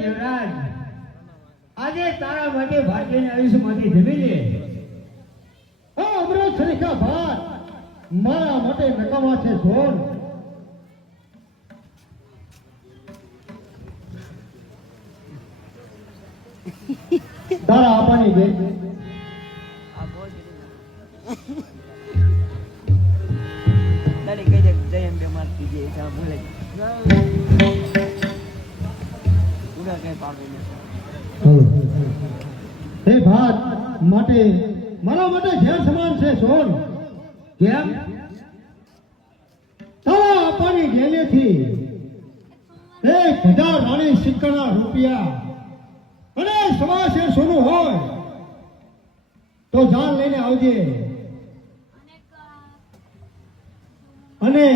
દેવરાજ, આજે તારા માટે ભાગ્યને આયુષ્યમાંથી જમી લે. હા અમૃત સરીખા ભાત મારા માટે નકામા છે સોન. તારા આપવાની બેન તારી કઈ જય અંબે મારતી જઈએ ત્યાં ભૂલે ઉડા કઈ પાડે હે ભાત માટે મારા માટે ઝેર સમાન છે સોન. કેમ? તારા આપવાની ગેલેથી 1000 રાણી સિક્કાના રૂપિયા અને 1.5 શેર સોનું હોય તો જાન લઈને આવજે, અને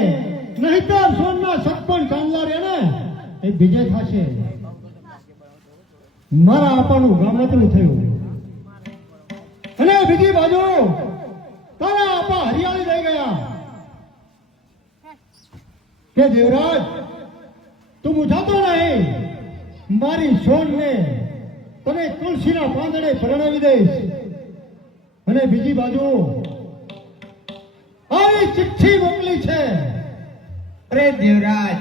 નહીતર સોનના સત્પન ચાંદલા રે ને એ બીજે થશે. મારા આપાનું ગામડું થયું, અને બીજી બાજુ તારા આપા હરિયાળી રહી ગયા. કે દેવરાજ તું મૂંઝાતો નહીં, મારી સોનને તને તુલસીના પાંદડે પરણાવી દઈશ. અને બીજી બાજુ આવી ચિઠ્ઠી મોકલી છે. અરે દેવરાજ,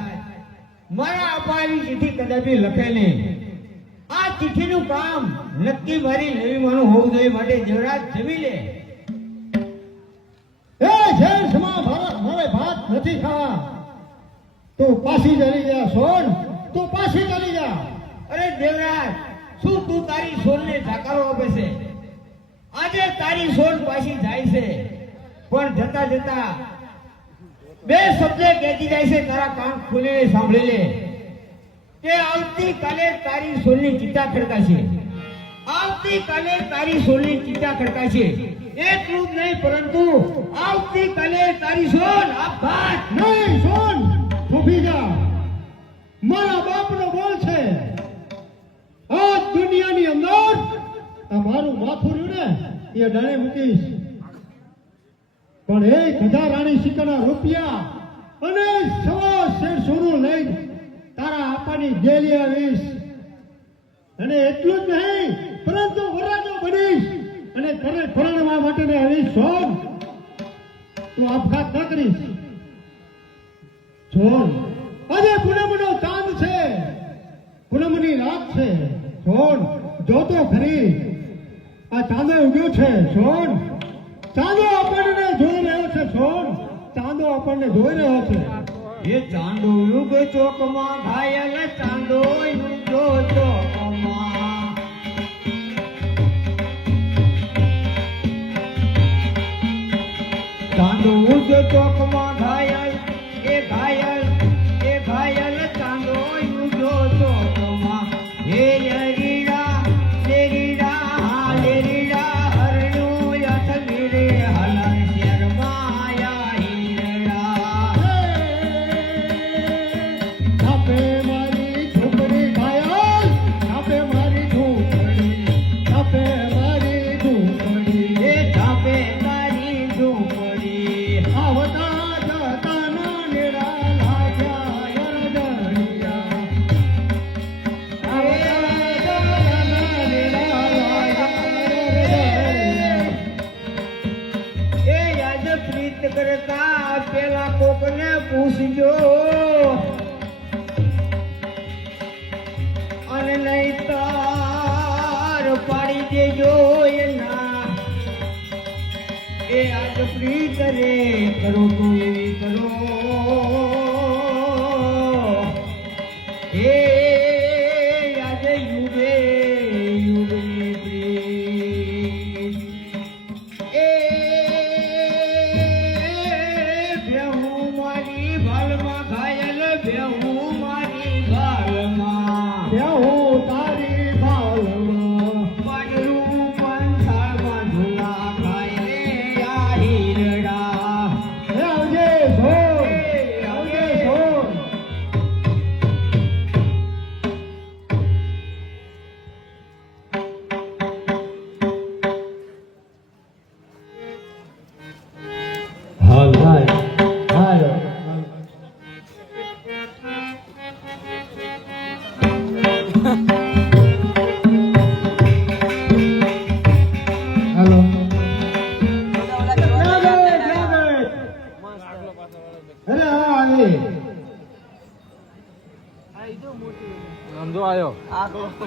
મારા અપાની ચિઠ્ઠી કદાપી લખે નહીં. આ ચિઠ્ઠીનું કામ નક્કી મારી લેવીમાંનું હોવું જોઈએ. માટે દેવરાજ જમી લે. એ ઝેર સમા મારે ભાત નથી ખાવા. તું પાછી ચાલી જા સોન, તું પાછી ચાલી જા. અરે દેવરાજ, શું તું તારી સોનને જાકારો આપે છે? આજે તારી સોન પાછી જાય છે, પણ જતા જતા બે શબ્દ કહેતી જાય છે. તારા કાન ખોલીને સાંભળી લે કે આવતીકાલે તારી સોનની ચિત્તા ખડકાશે. આવતીકાલે તારી સોનની ચિત્તા ખડકાશે. એટલું જ નહીં, પરંતુ આવતીકાલે તારી સોન આ ભાત નહીં સોન, ઊભી જા. મારા બાપનો બોલ છે. આ દુનિયાની અંદર આ મારું માથું રહ્યું ને એ ડાણે મૂકીશ, પણ 1000 રાણી સિક્કાના રૂપિયા અને 1.25 શેર સોનું લઈ તારા આપાની ગેલી આવીશ. અને એટલું જ નહીં, પરંતુ વરરાજો બનીશ અને તને પરણવા માટે આવીશ. સોન તું આપઘાત ન કરીશ. સોન આજે પૂનમનો ચાંદ છે, પૂનમની રાત છે. સોન જોતો ખરી, આ ચાંદો ઉગ્યો છે. સોન ચાંદો આપણને જોઈ રહ્યો છે. સોન ચાંદો આપણને જોઈ રહ્યો છે. એ ચાંદો યુગ ચોકમાં ઘાયલ, ચાંદો યુગો ચોકમાં. ચાંદો યુગ ચોકમાં ઘાયલ, એ ઘાયલ, એ ઘાયલ, ચાંદો યુગો ચોકમાં. હે લેરીડા, લેરીડા, હા લેરીડા, હરણું યથલી રે હલન શેરમાયા હીરડા. આપે મારી ઝૂંપડી ઘાયલ, આપે મારી ઝૂંપડી, આપે મારી ઝૂંપડી. એ ધાપે તારી ઝૂંપડી. આવતા જતા ના નેડા લાગ્યા યરદણિયા. આવતા જતા ના નેડા લાગ્યા યરદણિયા. એ યાદ પ્રીત કરતા પેલા કોકને પૂછજો, અને નહીં તાર પાડી દેજો એના. એ આજ પ્રીત રે કરો તું એવી કરો. હે યાદ યુગે યુગની પ્રીત. એ બેહું મારી ભાલમાં ઘાયલ, બેહું મારી ભાલમાં. બેહું તારી ભાલમાં. પાંડરું પંથાળમાં ઝૂલા ખાય રે આ હીરડા. આવજે સોન, આવજે સોન.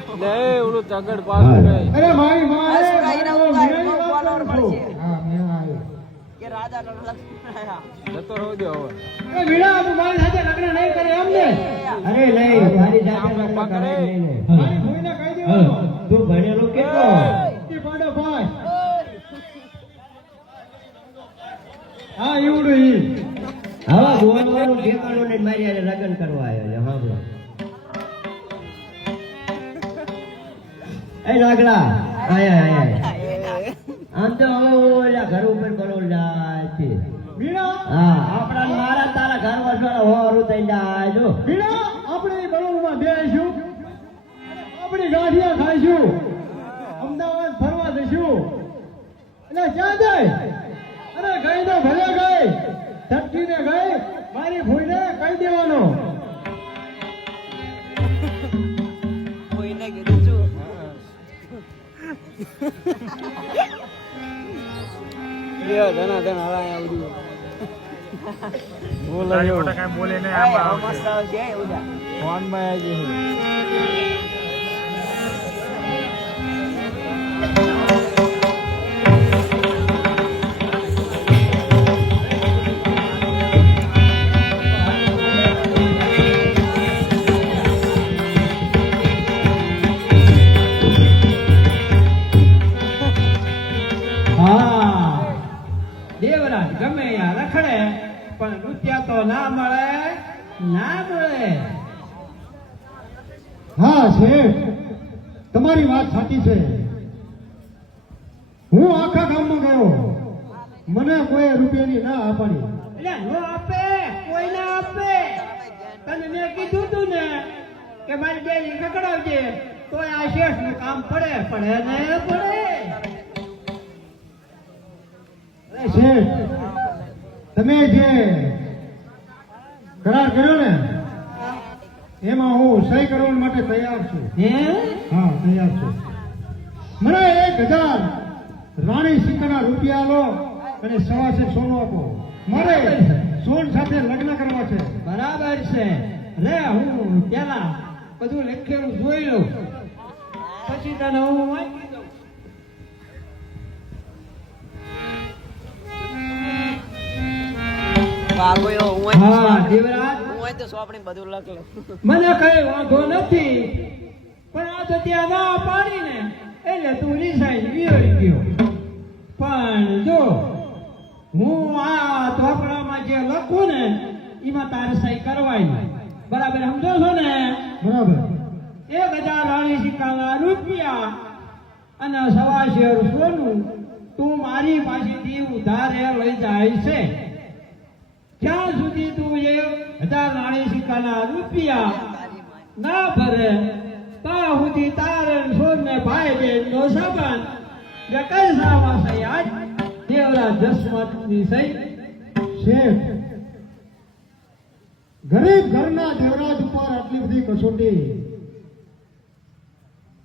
ઓલું તગડ પાછું ગઈ. અરે મારી માં આ અરે શું મારી કાંઈ માં નવું કાંઈ મીરાની નવું વાત follower કરું છું. મળશે. હા મીરા આવ્યો. કે રાજા નો લક્ષ્મણ આયા. જતો રહો દે હવે. એ મીરા તું મારી સાથે લગ્ન નહીં કરે એમ ને અરે લઈ તારી જાતે આપણે લગ્ન પકડે. કરાવી લઈને. મારી ભૂઈને કહી દેવાનો તું ભણેલો કેટલો ઈ પાડો ભાઈ હા ઈવડું ઈ આવા ગોવાનું ઠેકાણું ને મારી હારે લગ્ન કરવા આવ્યો છે હાંભળો એ નાગડા આયા આયા આમ તો હવે ઓલા ઘર ઉપર કરોડ જાય છે મીરા હા આપણા ને મારા તારા ઘર વસવાળા હોરું થઈ જાય જો મીરા આપણે બરોબરમાં બેસીશું આપણે ગાંઠિયા ખાઈશું અમદાવાદ ફરવા જઈશું એટલે ક્યાં જાય અરે ગઈ તો ભલે ગઈ ધટકીને ગઈ મારી ભૂઈને કહી દેવાનો કોઈને કીધું છું. લ્યો, ધના ધના હવે અહીંયા ઉડી. આય, હવે મસ્ત આવશે, હે, ઉડા. હા દેવરાજ ગમે યા રખડે પણ રૂપિયા તો ના મળે ના મળે હા શેઠ તમારી વાત સાચી છે હું આખા ગામમાં ગયો મને કોઈ રૂપિયાની ના આપવાની એટલે નો આપે કોઈ ના આપે તને મેં કીધું તું ને કે મારી બેની કકડાવજે તો આ શેઠ નું કામ પડે પડે ને પડે અરે શેઠ તમે જે કરાર કર્યો ને એમાં હું સહી કરવા માટે તૈયાર છું હે હા તૈયાર છું મને 1000 રાણી સિક્કાના રૂપિયા લો અને સવાસે સોનું આપો મારે સોન સાથે લગ્ન કરવા છે બરાબર છે લે હું પેલા બધું લખેલું જોઈ લઉં પછી તને હું વાંચી દઉં વાગોયો, હું હોય તો હા સોંપડી- દેવરાજ હું હોય તો સોંપડી બધું લખ લઉં. મને કઈ વાંધો નથી પણ આ તો ત્યાં ના પાડી ને એટલે તું રિસાઈ વિયોઈ ગયો પણ જો હું આ ચોપડામાં જે લખું ને એમાં તારે સહી કરવાની બરાબર સમજો છો ને બરાબર 1000 રાણી સિક્કાના રૂપિયા અને 1.25 શેર સોનું તું મારી પાસેથી ઉધારે લઈ જાય છે જ્યાં સુધી તું 1000 રાણી સિક્કાના રૂપિયા ના ભરે ત્યાં સુધી તારે સોને ભાઈ બેન નો સંબંધ જે કઈ સાવા સહી આજ દેવરાજ દસમતની સહી શેઠ ગરીબ ઘરના દેવરાજ ઉપર આટલી બધી કસોટી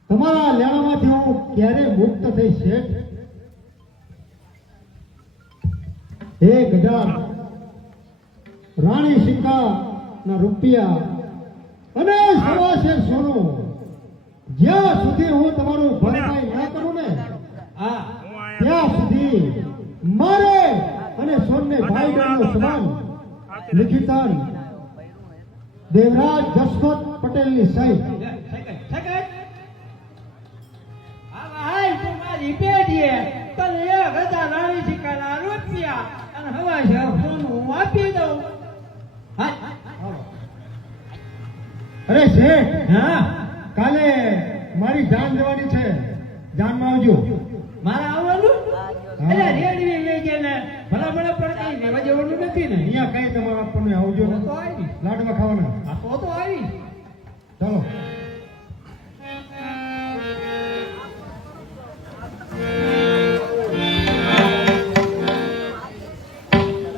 તમારા લેણામાંથી હું ક્યારે મુક્ત થઈ શેઠ 1000 રાણી સિક્કા ના રૂપિયા અને 1.25 શેર સોનું જ્યાં સુધી હું તમારું ભરપાઈ ના કરું ને હા ત્યાં સુધી મારે અને સોનને ભાઈ બહેનનો સંબંધ લિખિતન દેવરાજ દશરથ પટેલની સહી તું મારી પેઢીએ તને 1000 રાણી સિક્કાના રૂપિયા અને 1.25 શેર સોનું હું આપી દઉં હા અરે શેઠ હા કાલે મારી જાન જવાની છે જાનમાં આવજો મારા આવવાનું એટલે રેડવી લઈ ગયા ને ભલામણ પડતી લેવા જવાનું નથી ને અહીંયા કઈ તમારે આપણને આવજો તો આવી લાડવા ખાવાના આ તો આવી ચાલો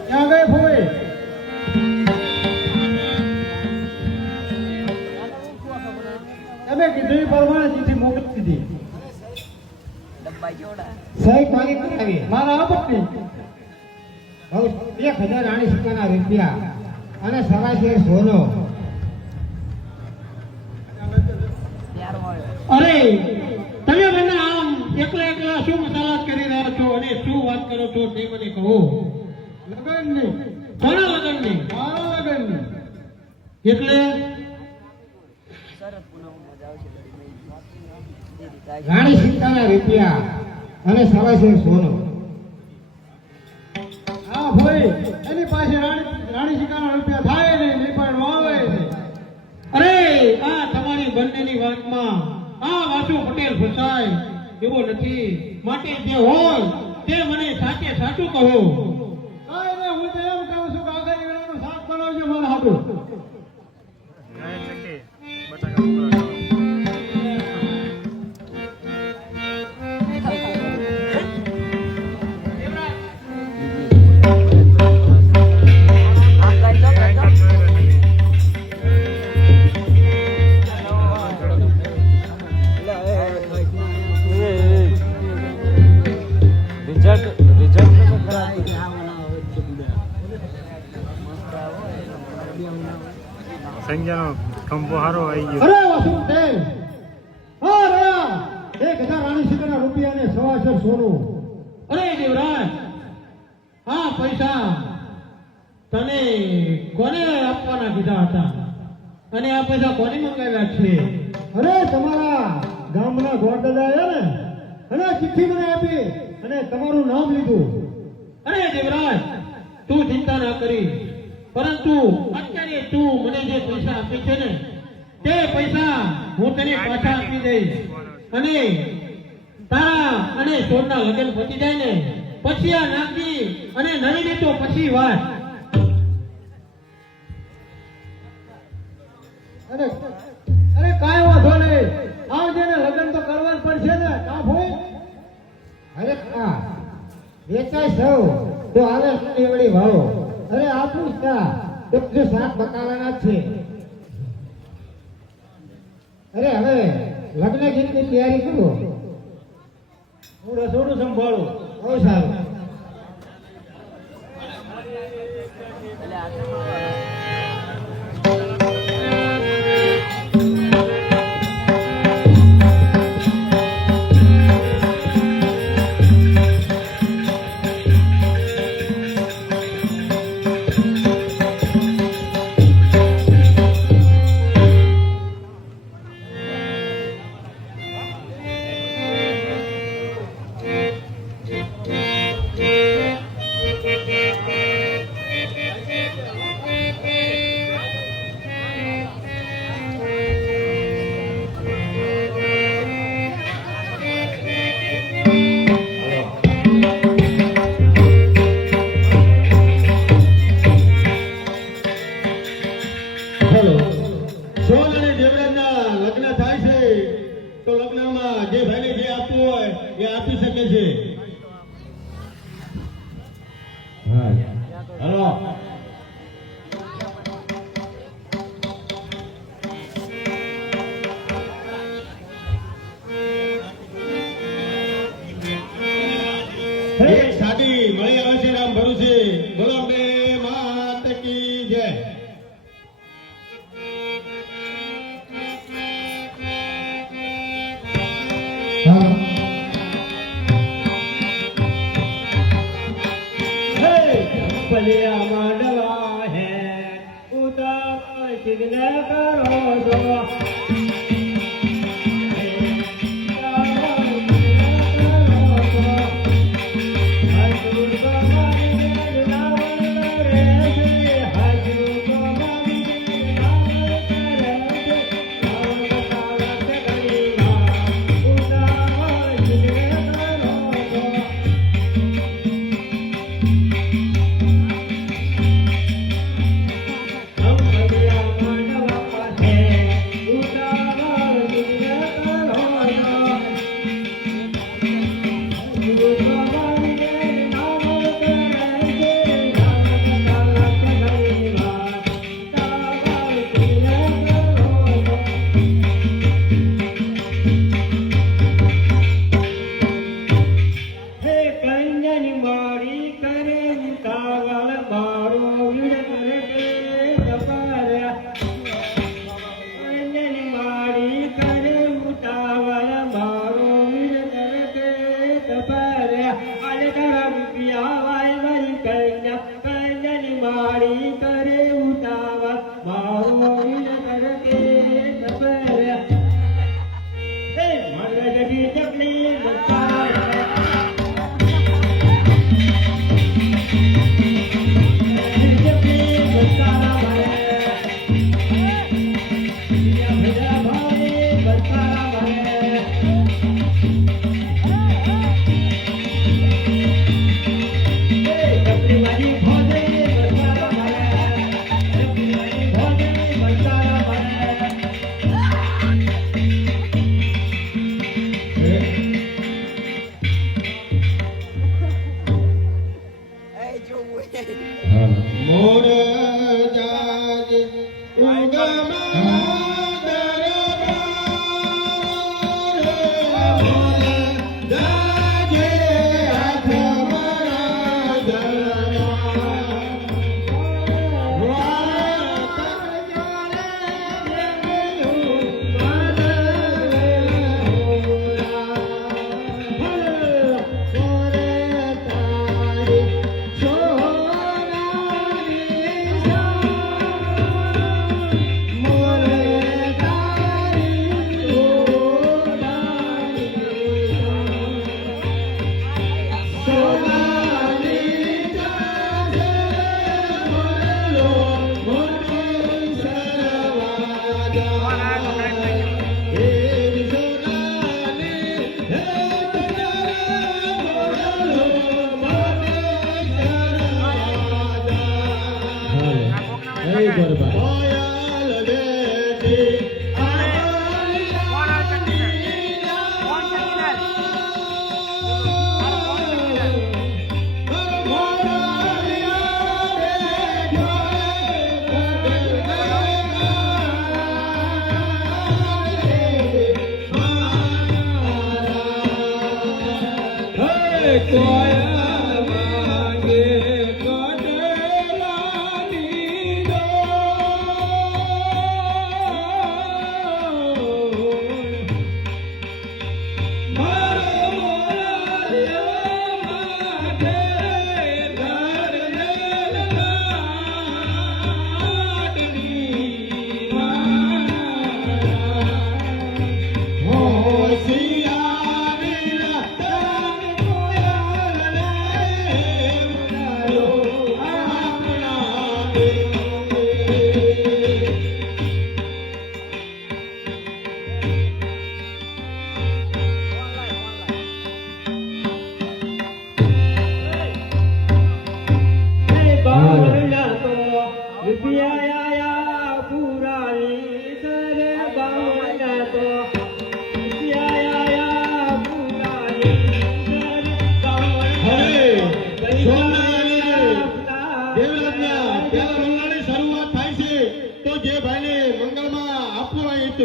ક્યાં ગઈ ફોઈ તમે કીધું એ પ્રમાણે ચીઠી મોકલી દીધી ડબ્બા જોડા. સહી કોની કરાવી મારા આપત્તિ હવે 1000 રાણી સિક્કાના રૂપિયા અને 1.25 શેર સોનો ત્યાર મળ્યો. અરે તમે મને આમ એકલા એકલા શું મસાલા કરી રહ્યા છો અને શું વાત કરો છો તે મને કહો. લગનની. કોના લગનની? મારા લગનની. એટલે શરત પૂનમમાં જ આવશે લડી એ રીતે આવી. રાણી સીતાના રૂપિયા અને સવાસેર સોનું. હા ભાઈ એની પાસે રાણી શિકાના રૂપિયા થાય નહીં નહીં પણ આવે છે. અરે આ તમારી બંનેની વાતમાં આ વાસુ પટેલ ફસાય એવો નથી. માટે જે હોય તે મને સાચે સાચું કહો. કાંઈ નહીં, હું તો એમ કહું છું કે આગળ વેળાનું શાક બનાવજો મારા હાટું. સંજયનો ખંભો હારો આવી ગયો. અરે વાસુ પટેલ, હા રહ્યા 1000 રાણી શિકાના રૂપિયા અને સવાસેર સોનું. અરે દેવરાજ, આ પૈસા તને કોને આપવાના કીધા હતા અને આ પૈસા કોને મંગાવ્યા છે? અરે તમારા ગામના ગોરદાદા આવ્યા ને અને ચિઠ્ઠી મને આપી અને તમારું નામ લીધું. અરે દેવરાજ, તું ચિંતા ના કરી, પરંતુ અત્યારે તું મને જે પૈસા આપે છે ને તે પૈસા હું તને પાછા આપી દઈશ અને તારા અને સોનના લગ્ન પતી જાય ને પછી આ નાખી અને નહીં દેતો પછી વાત. અરે કાંઈ વાંધો નહીં, આવજે ને, લગ્ન તો કરવા જ પડશે ને. કા ભાઈ? અરે હા વેચાય સૌ તો આવે એવડી ભાવો. અરે આપણું ચા તો જો શાક બકાલાના જ છે. અરે હવે લગ્ન ગીતની તૈયારી કરો. હું રસોડું સંભાળું. બહુ સારું. એટલે આ સોન અને દેવરાજના લગ્ન થાય છે તો લગ્નમાં જે ભાઈને જે આપવું હોય એ આપી શકે છે. હલો એક સાદી મળી આવે છે રામ ભરોસે. બોલો બે માત કી જય. પલિયા માંડવા હે ઉતાર સિગ્ને કરો છો.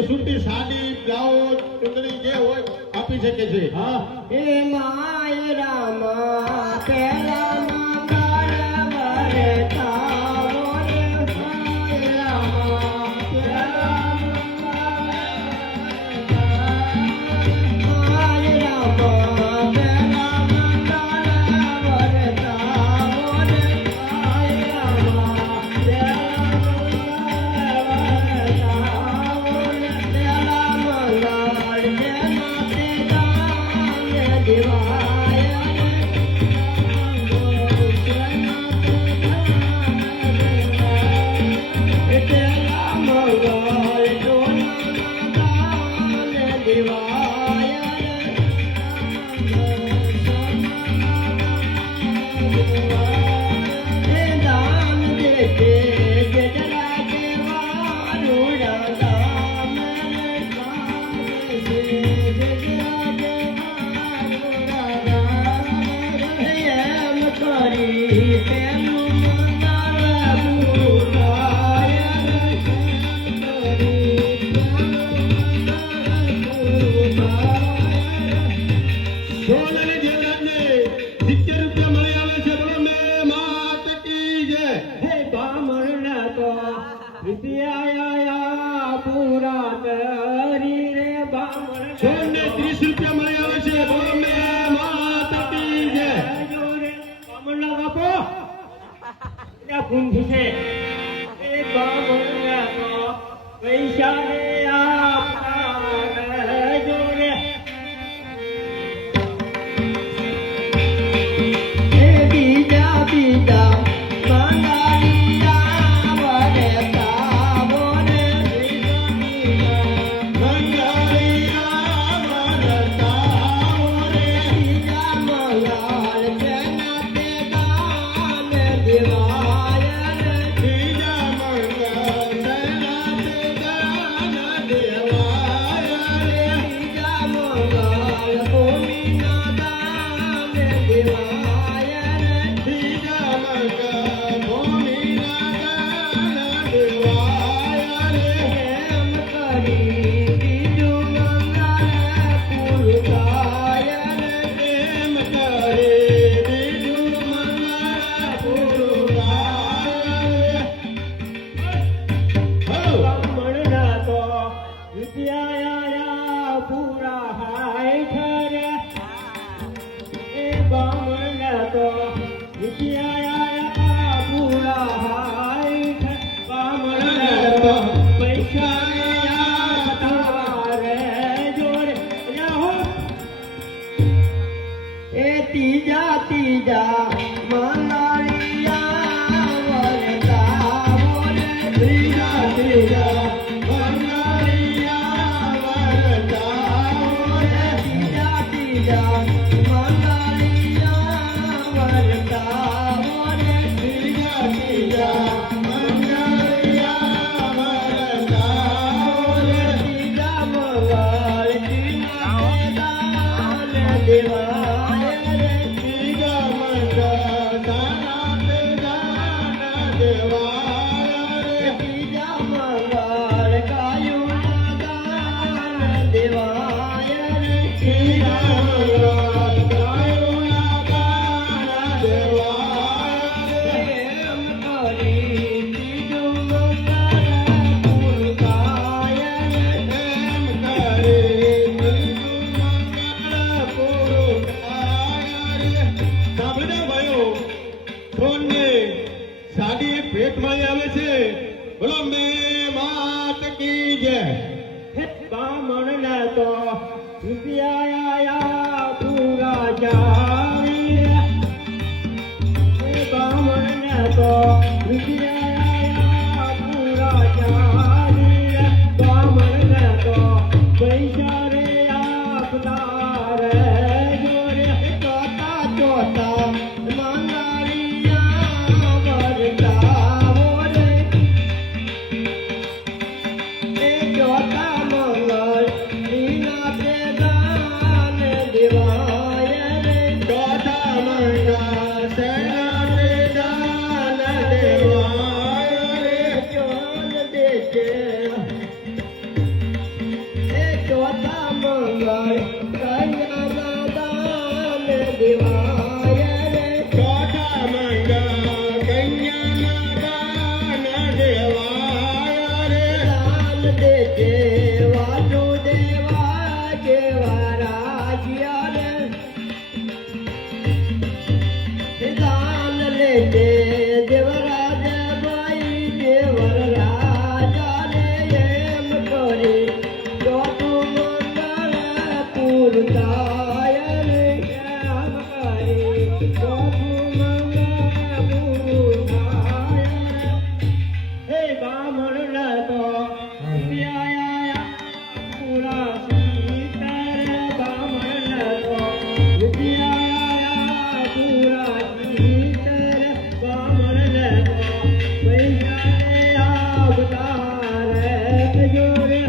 સુટી સાડી બ્લાઉઝ ચુંદડી જે હોય આપી શકે છે. હા હે માય રામ પેલા મંગળ વરતાવો રે માય રામ પેલા માય રામ પેલા મંગળ વરતાવો રે માય રામ દેવાય માળી આવે છે. બોલો મે માત કી જય. હે બામણને તો રૂપિયા પૂરા જાવી હે બામણને તો રૂપિયા પૂરા જાવી બામણને તો પૈસા રે આપના રે જોરે ચોતા ચોતા મંગારિયા વરતાવો રે એ ચોતા મંગળ લીલા તે દાન દેવાય રે ચોથા મહિના સેના તે દાન દેવાય રે. ચોલ દેશે એ ચોથા મંગળ કન્યાના દાન દેવાય રે ચોથા મહિના કન્યાના દાન દેવાય રે. દાન દેશે વાસુદેવા જેવા રાજ્યા રે દાન લેતે દેવરાજ ભાઈ દેવર રાજા રે એમ કરી ચોથું મંગળ પૂરતાય રે એમ કરી ચોથું મંગળ પૂરતાય હે બામણ તો પ્યાયા પૂરા સીતર બામણ તો વિદ્યા પૂરા સીતર બામણ તો પૈસા અવતાર જોરે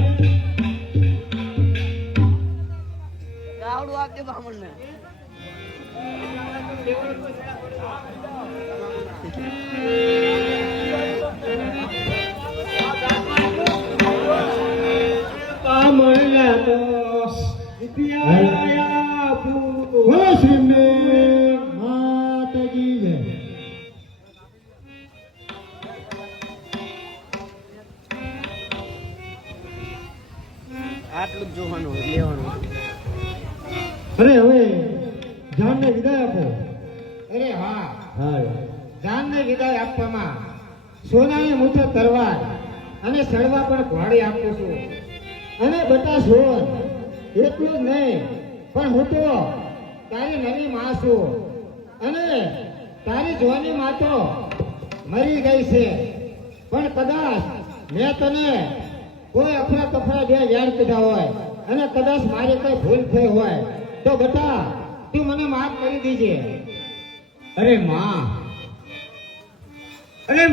ગાવડું આપજે બામણને. બામણ તો વિદ્યા બોલો શ્રી મે માત કી જય. આટલું જ જોવાનું હોય, લેવાનું હોય. અરે હવે જાનને વિદાય આપો. અરે હા હા જાનને વિદાય આપવામાં સોનાની મુઠ્ઠી તલવાર અને સળવા પણ ઘોડી આપું છું અને બટા સોન એટલું જ નહીં પણ હું તો તારી નવી માં છું અને તારી જોવાની માં તો મરી ગઈ છે પણ કદાચ મેં તને કોઈ અફરા તફરા બે યાદ કીધા હોય અને કદાચ મારી કઈ ભૂલ થઈ હોય તો બટા તું મને માફ કરી દીજે. અરે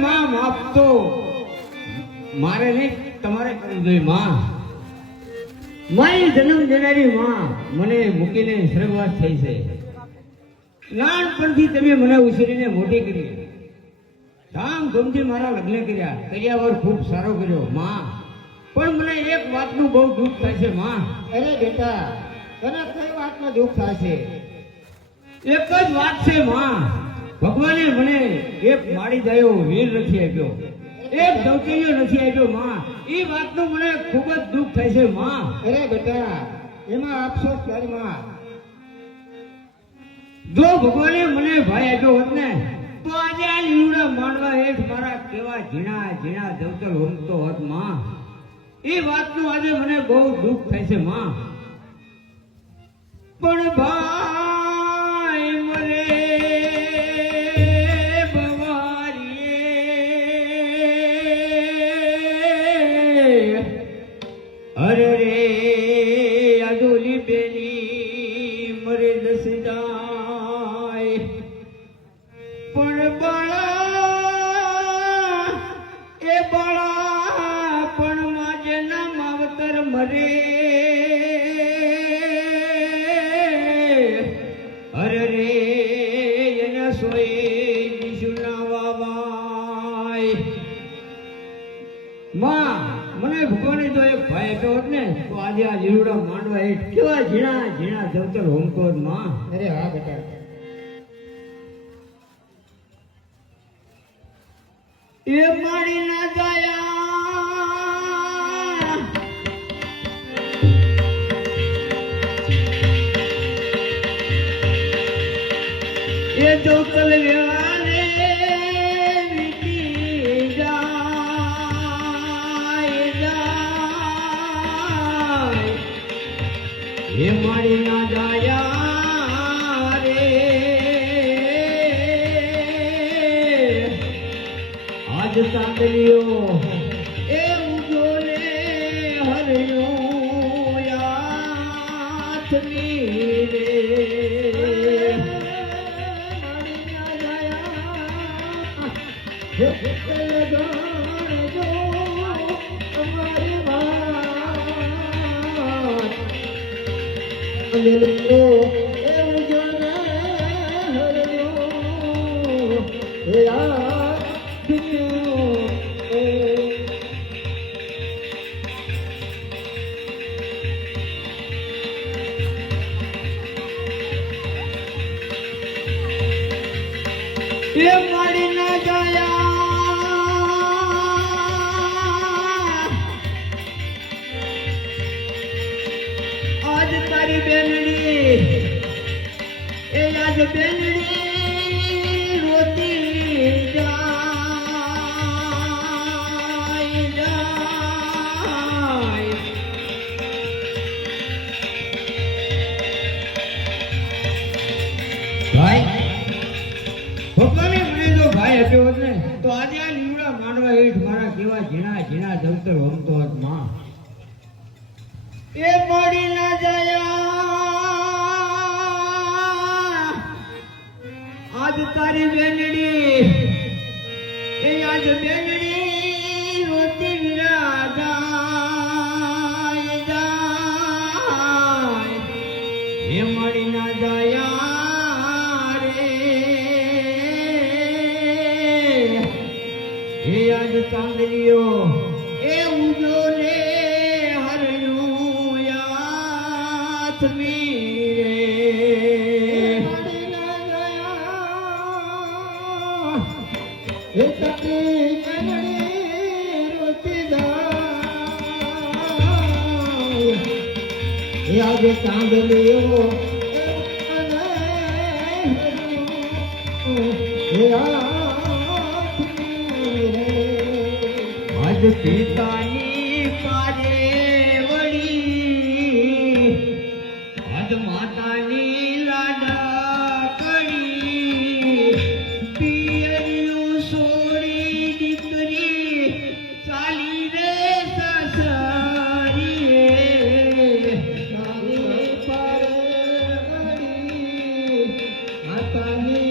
માં માફ તો મારે નહીં તમારે કરવું જોઈએ. મારી જન્મ દેનારી માં મને મૂકીને સ્વર્ગવાસ થઈ છે. નાનપણથી તમે મને ઉછેરીને મોટી કરી ધામધૂમથી મારા લગ્ન કર્યા ખૂબ સારો કર્યો માં. પણ મને એક વાતનું બહુ દુઃખ થાય છે માં. અરે બેટા તને કઈ વાતનું દુઃખ થાય છે? એક જ વાત છે માં, ભગવાને મને એક માળી દયો વીર નથી આપ્યો, એક દૌત્ય નથી આપ્યો માં. એ વાતનું મને ખૂબ જ દુઃખ થાય છે માં. અરે બેટા એમાં આપશો ક્યારે માં? જો ભગવાને મને ભાઈ આપ્યો હોત ને તો આજે આ લીવડા માંડવા હેઠ મારા કેવા ઝીણા ઝીણા દવતર હોમતો હોત માં. એ વાતનું આજે મને બહુ દુઃખ થાય છે માં. પણ ભાઈ મરે બવારીએ અરે રે અડોલી બેની મરે દસ જાય પણ બાળા એ બાળા પણ માજે ના માવતર મરે અરે રે એને સોઈ દિશુના વાવાય માં. મને ભગવાને જો એક ભાઈ આપ્યો હોત ને તો આજે આ લીવડા માંડવા હેઠ કેવા ઝીણા ઝીણા જવતર હોમતો હોત માં. અરે હા બેટા એ મારી ના ગયા એ જો કલ વેળાને વીતી મારી ના જાયા રે આજ સાંભળ્યો એ ઉજોલે હરયો યાથની રે એ મારી ના જાયા આજ તારી બેનડી એ આજ બેનડી રોતી જાય જાય ભાઈ ભગવાને મને જો ભાઈ આપ્યો હોત ને તો આજે આ લીમડા માંડવા હેઠ મારા કેવા ઝીણા ઝીણા જંતર રમતો હોત માં એ પડી ના જાયા આજ તારી બેનડી એ આજ બેનડી રોતી વિરા જાય જાય એ મળી ના જાયા રે એ આજ ચાંદલીઓ એ ઉજો ને હરયું યાથમી રે મળી ના જાયા એ તારી બેનડી રોતી જાય એ આજ ચાંદલીઓ આજ પિતાની પારે વળી આજ માતાની લાડકડી પિયરિયું સોરી દીકરી ચાલી રે સાસરીએ ચાલી પારે વળી માતાની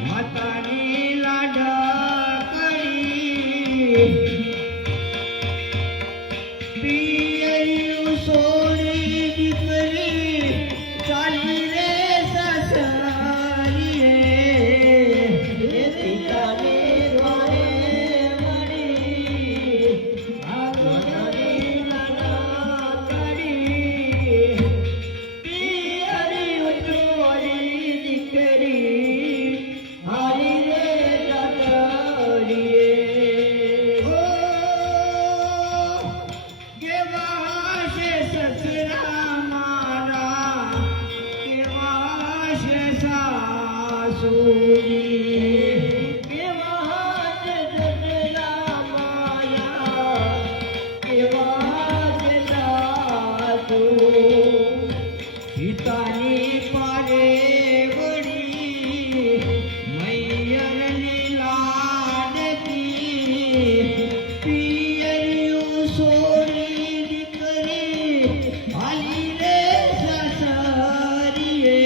માતાની લાડકડી પિયરિયું સોરી દીકરી ચાલી રે સાસરીએ એ પિતાની દ્વારે મળી માતાની લાડકડી પિયરિયું સોરી દીકરી હારી રે જાતરીએ ઓ કેવા છે સસરા મારા કેવા છે સાસુજી કેવા છે સસરા માયા કેવા છે સાસુ પિતાની પારે વળી મૈયરની લાડકી પિયરિયું સોરી દીકરી હાલી રે સાસરીએ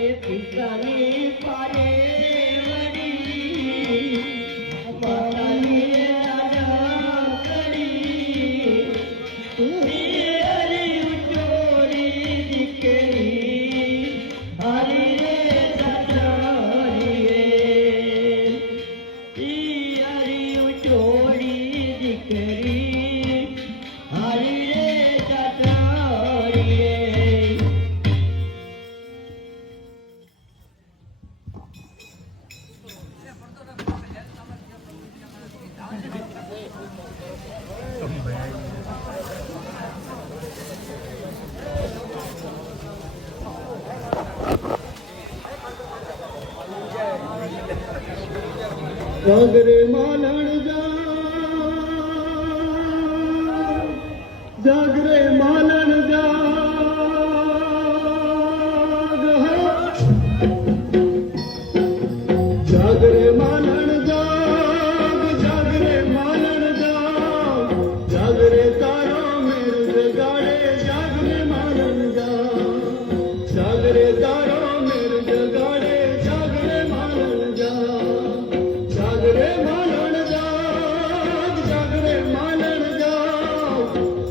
એ પિતાની પારે વળી માતાની લાડકડી પિયરિયું ચોરી દીકરી જાગરે માલણ જાગરે માલણ જાગરે માલણ જાગરે માલણ જાગરે તારો મેર જગાડે જાગરે માલણ જાગરે તારો મેર જગાડે જાગરે માલણ જાગરે માલણ જાગરે માલણ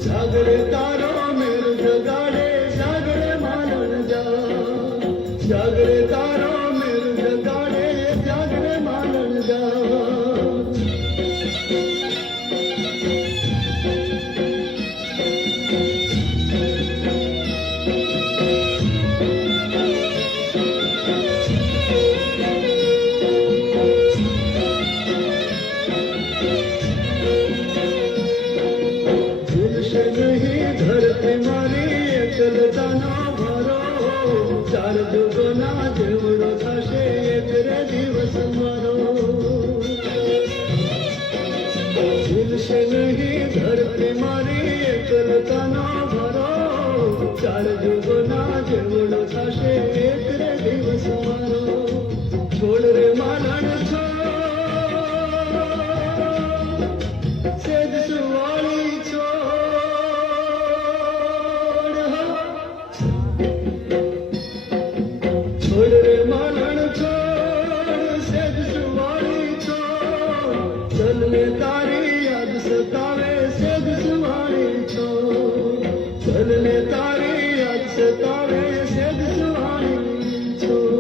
જાગરે તારો મેર જગાડે જાગરે માલણ જાગરે તારો મેર જગાડે જાગરે માલણ ભૂલશે નહીં ધરતી મારી એકલતાનો ભારો ચાર જુગોના જેવડો થશે એક રે દિવસ મારો ભૂલશે નહીં ધરતી મારી એકલતાનો ભારો ચાર જુગોના જેવડો થશે એક રે દિવસ મારો છોડ રે માલણ સેજ સુવાળી છોડ રે માલણ છોડ સેજ સુવાળી છોડ ચલને તારી યાદ સતાવે સેજ સુવાળી છોડ ચલને તારી યાદ સતાવે સેજ સુવાળી છોડ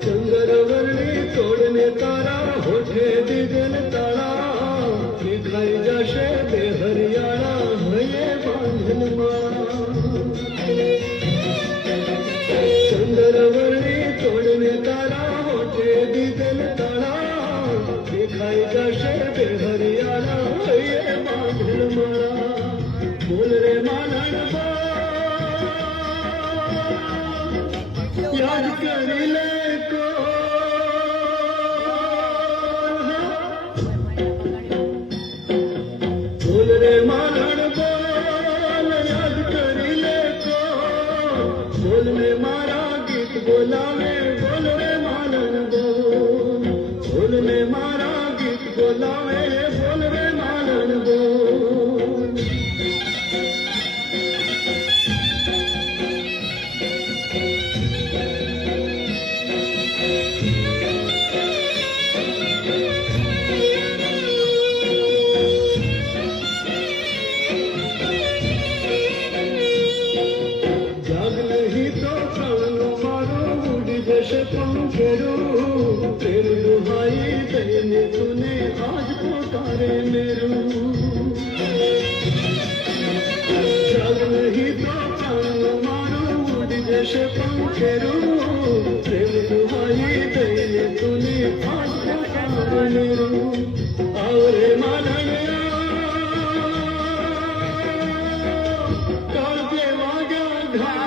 ચંદ્રવર્ણી તોડને તારા હોઠે દીધેલ તાળા નીકળાઈ જશે બે હરિયાળા હૈયે બાંધનમાં ચંદ્રવર્ણી તોડને તારા હોઠે દીધેલ તાળા નીકળાઈ જશે બે હરિયાળા હૈયે બાંધનમાં બોલ રે માલણ યાદ કરી લે બોલ રે માલણ બોલ યાદ કરી લે બોલ ને મારા ગીત બોલાવે બોલ રે માલણ બોલ ને મારા ગીત બોલાવે બોલ રે માલણ બોલ જાગ નહીં તો પ્રાણનો મારો ઉડી જશે પંખેરું તેરું દુહાઈ દઈને તુને આજ પોકારે મેરું જાગ નહીં તો પ્રાણનો મારો ઉડી જશે પંખેરું તેરું દુહાઈ દઈને તુને આજ પોકારે મેરું આવરે માલણ કાળજે વાગ્યા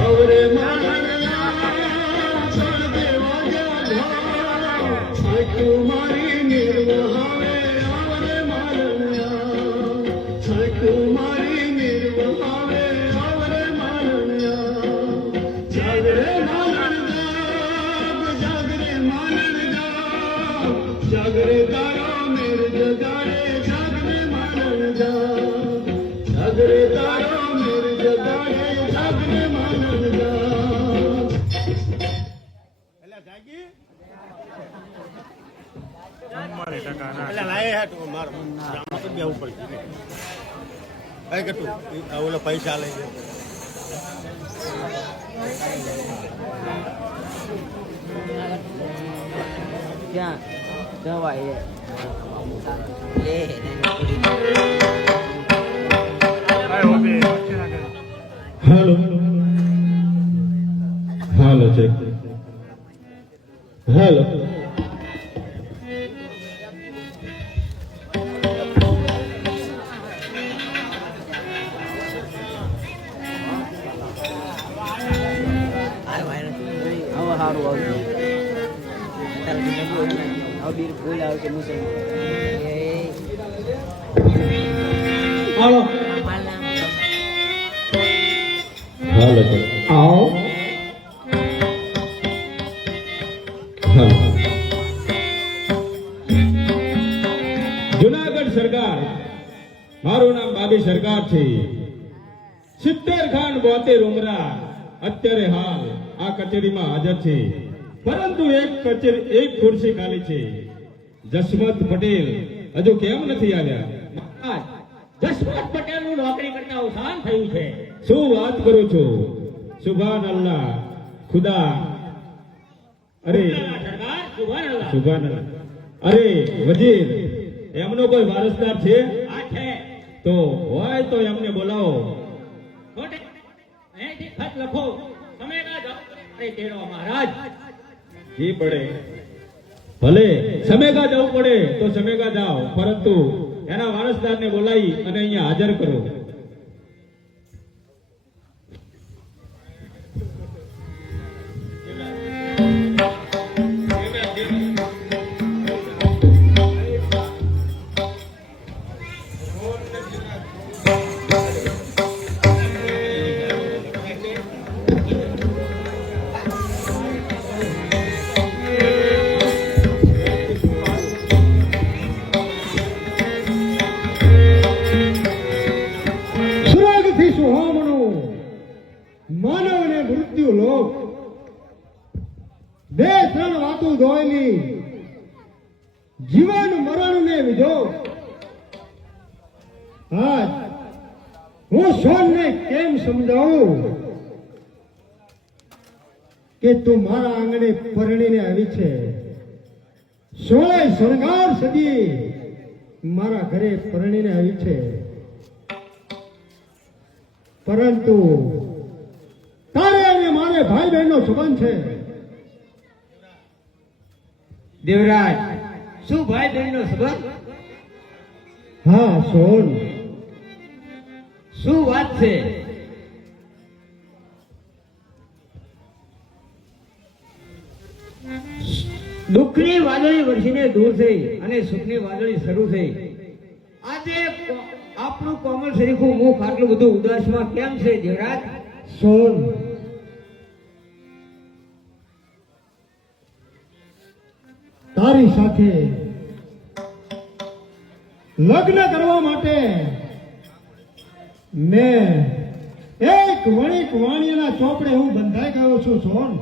આવરે માલણ કાળજે વાગ્યા આખું મારી નિર્વહાવે આવરે માલણ આખું મારી નિર્વહાવે આવરે માલણ જાગરે માલણ જાગરે માલણ જાગરે તારો મેર જગાડે જાગરે માલણ જાગરે તારો મેર જગાડે જાગરે માલણ અમારે ટકા ના એટલે લાય હે તું માર આમાં તો બેવું પડશે કઈ કટું ઓલો પૈસા લઈ જાય ત્યાં જવાય લે પૂરી ભાઈ ઓબે વચ્ચે ના કરે. હાલો હાલો છે હાલો આ વાયર હવે સારું આવશે તારે નબળું હોય ને હવે બીર ભૂલ આવશે મુસલમાન એ હાલો માલના હાલો છે આવો હા જુનાગઢ સરકાર મારું નામ બાબી સરકાર છે 70 ખાંડ 72 ઉમરા અત્યારે હાલ આ કચેરીમાં હાજર છે પરંતુ એક ખુરશી ખાલી છે જસવંત પટેલ હજુ કેમ નથી આવ્યા જસવંત પટેલ નું નોકરી કરતા અવસાન થયું છે. શું વાત કરું છું સુભાન અલ્લાહ ખુદા અરે સરકાર સુભાન અલ્લાહ. સુભાન અલ્લાહ અરે વજીર એમનો કોઈ વારસદાર છે આ છે તો હોય તો એમને બોલાવો ખોટે અહીંથી ખત લખો તમે ના જાઓ અરે તેરો મહારાજ જી પડે ભલે સમેગા જવું પડે તો સમેગા જાઓ પરંતુ એના વારસદારને બોલાવી અને અહીંયા હાજર કરો. સ્વર્ગથી સુહામણું માનવને મૃત્યુ લોક બે ત્રણ વાતો ધોયેલી જીવન મરણ ને વિધો આજ હું સોનને કેમ સમજાવું કે તું મારા આંગણે પરણીને આવી છે સોળે શણગાર સદી મારા ઘરે પરણીને આવી છે પરંતુ તારે અને મારે ભાઈ બહેનનો સંબંધ છે. દેવરાજ શું ભાઈ બહેનનો સંબંધ? હા સોન શું વાત છે? દુઃખની વાદળી વર્ષીને દૂર થઈ અને સુખની વાદળી શરૂ થઈ. આજે આપણું કોમલ શરીફું મુખ આટલું બધું ઉદાસમાં કેમ છે દેવરાજ? સોન તારી સાથે લગ્ન કરવા માટે મેં એક વણિક વાણિયાના ચોપડે હું બંધાઈ ગયો છું સોન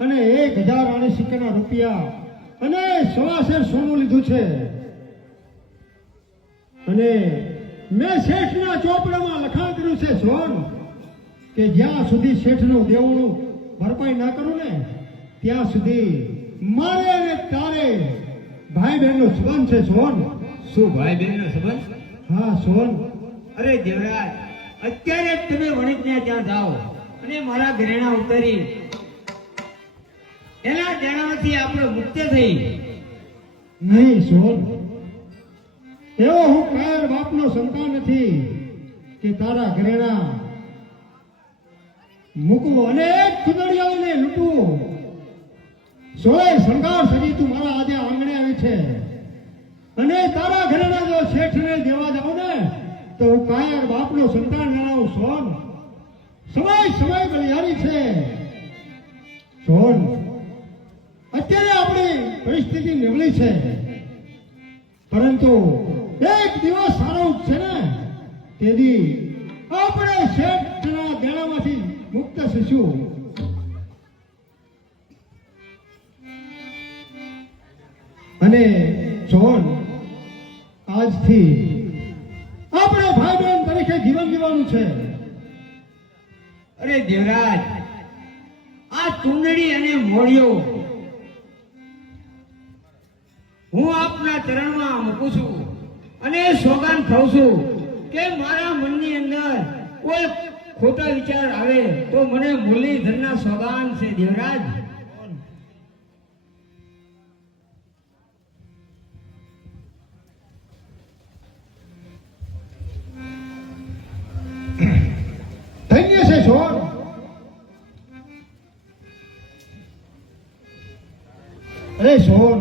અને 1000 આણે સિક્કાના રૂપિયા અને 1.25 સોનું લીધું છે અને મેં શેઠના ચોપડામાં લખાણ કર્યું છે સોન કે જ્યાં સુધી શેઠનું દેવોનું ભરપાઈ ના કરું ને ત્યાં સુધી મારે અને તારે ભાઈ બહેનનો સંબંધ છે સોન. શું ભાઈ બહેનનો સંબંધ? હા સોન અરે દેવરાજ અત્યારે જ તમે વણિકને ત્યાં જાઓ અને મારા ઘરેણા ઉતારી એના દેણામાંથી આપણે મુક્ત થઈ. નહીં સોન એવો હું કાયર બાપનો સંતાન નથી કે તારા ઘરેણા મૂકવો અને એક ખુદડિયાઓને લૂંટવું. સોળે શણગાર સજી તું મારા આજે આંગણે આવી છે અને તારા ઘરેણા જો શેઠને દેવા જાવ ને તો હું કાયર બાપનો સંતાન ગણાવું સોન. સમય બલિહારી છે સોન. અત્યારે આપણી પરિસ્થિતિ નબળી છે પરંતુ એક દિવસ સારો છે ને તેથી આપણે શેઠના દેણામાંથી મુક્ત થઈશું. અને સોન આજથી આપણે ભાઈ બહેન તરીકે જીવન જીવવાનું છે. અરે દેવરાજ આ ચૂંદડી અને મોડિયો હું આપના ચરણમાં મૂકું છું અને સોગાન ખાઉં છું કે મારા મનની અંદર કોઈ ખોટા વિચાર આવે તો મને મુરલીધરના સોગાન છે દેવરાજ. ધન્ય છે સોન. અરે સોન,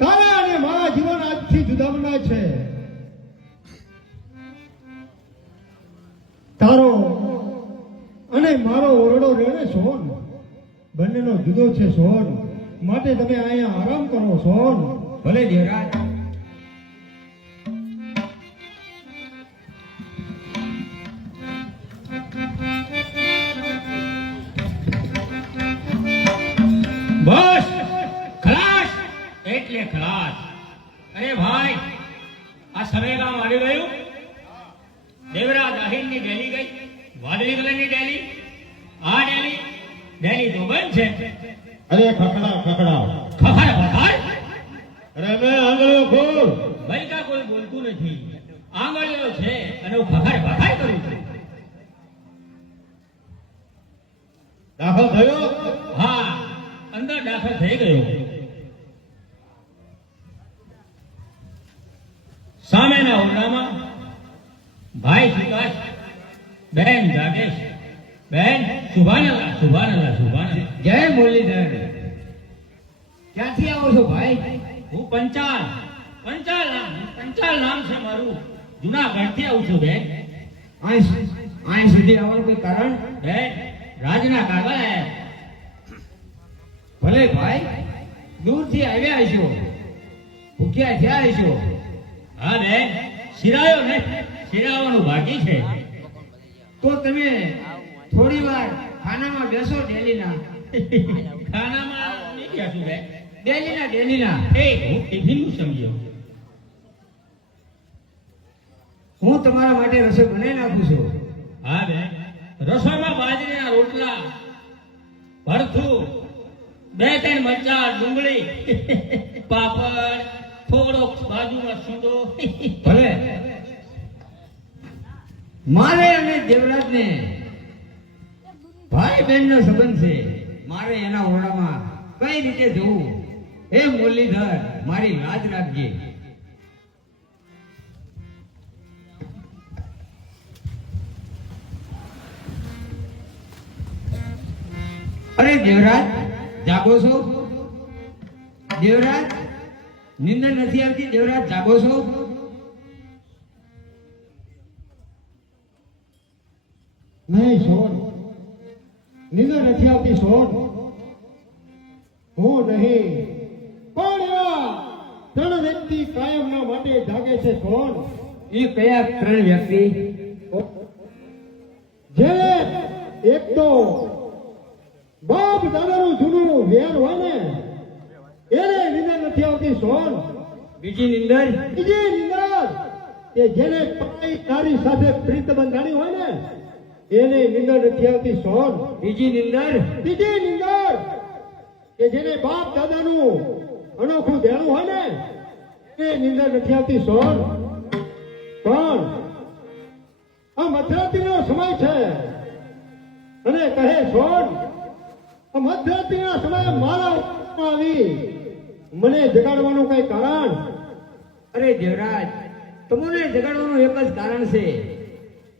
તારા અને મારા જીવન આજથી જુદા બના છે. તારો અને મારો ઓરડો રહે સોન, બંનેનો જુદો છે સોન. માટે તમે અહીંયા આરામ કરો સોન. ભલે દેવરાજ. બસ ખલાસ એટલે ખલાસ. અરે ભાઈ, આ સરેગામ આવી ગયું. દેવરાજ આહિરની ડેલી ગઈ, વાદળી કલરની ડેલી. આ ડેલી તો બંધ છે. અરે ખખડા ખખડા, ખખડ ખખડ. અરે મેં આંગળીઓ ખોલ. ભાઈ કા કોઈ બોલતું નથી. આંગળીઓ છે અને હું ખખડ ખખડ કરું છું. દાખલ થયો? હા, અંદર દાખલ થઈ ગયો. સામેના ઓરડામાં ભાઈ સુકાશ, બેન જાગેશ, બેન સુભાનલ્લાહ સુભાનલ્લાહ સુભાનલ્લાહ. જય મુરલીધર. ક્યાંથી આવો છો ભાઈ? હું પંચાલ નામ છે મારું. જુનાગઢથી આવું છું બેન. અહીં સુધી આવવાનું કોઈ કારણ? બેન, રાજના કાગળ આયા. ભલે ભાઈ, દૂરથી આવ્યા હશો, ભૂખ્યા થયા હશો. હા બેન, શિરાયો ને, શિરાવાનું બાકી છે. તો તમે થોડી વાર ખાનામાં બેસો. ડેલીના ખાનામાં નહીં બેસું બેન. ડેલીના હું ટિફિનનું સમજ્યો. હું તમારા માટે રસોઈ બનાવી નાખું છું. હા બેન, રસોઈમાં બાજરીના રોટલા, ભરથું, 2-3 મરચા, ડુંગળી, પાપડ, થોડો બાજુમાં સૂંદો. ભલે. મારે અને દેવરાજને ભાઈ બહેનનો સંબંધ છે. મારે એના ઓરડામાં કઈ રીતે જવું? હે મુરલીધર, મારી લાજ રાખજે. અરે દેવરાજ, જાગો છો? દેવરાજ, નિંદર નથી આવતી? દેવરાજ, જાગો છો? નહીં સોન, નિંદર નથી આવતી સોન. હું નહીં, પણ એવા 3 વ્યક્તિ કાયમના માટે જાગે છે સોન. એ કયા 3 વ્યક્તિ? જે એક તો બાપ દાદાનું જૂનું વેર હોય ને, એને નિંદર નથી આવતી સોન. બીજી નિંદર? બીજી નિંદર કે જેને પાઈ તારી સાથે પ્રીત બંધાણી હોય ને, એને નિંદર નથી આવતી સોન. બીજી નિંદર? બીજી નિંદર કે જેને બાપ દાદાનું અનોખું દેણું હોય ને, એ નિંદર નથી આવતી સોન. પણ આ મધરાત્રિનો સમય છે અને કહે સોન, આ મધરાત્રિના સમયે મારા ઉપર આવી મને જગાડવાનું કઈ કારણ? અરે દેવરાજ, તમને જગાડવાનું એક જ કારણ છે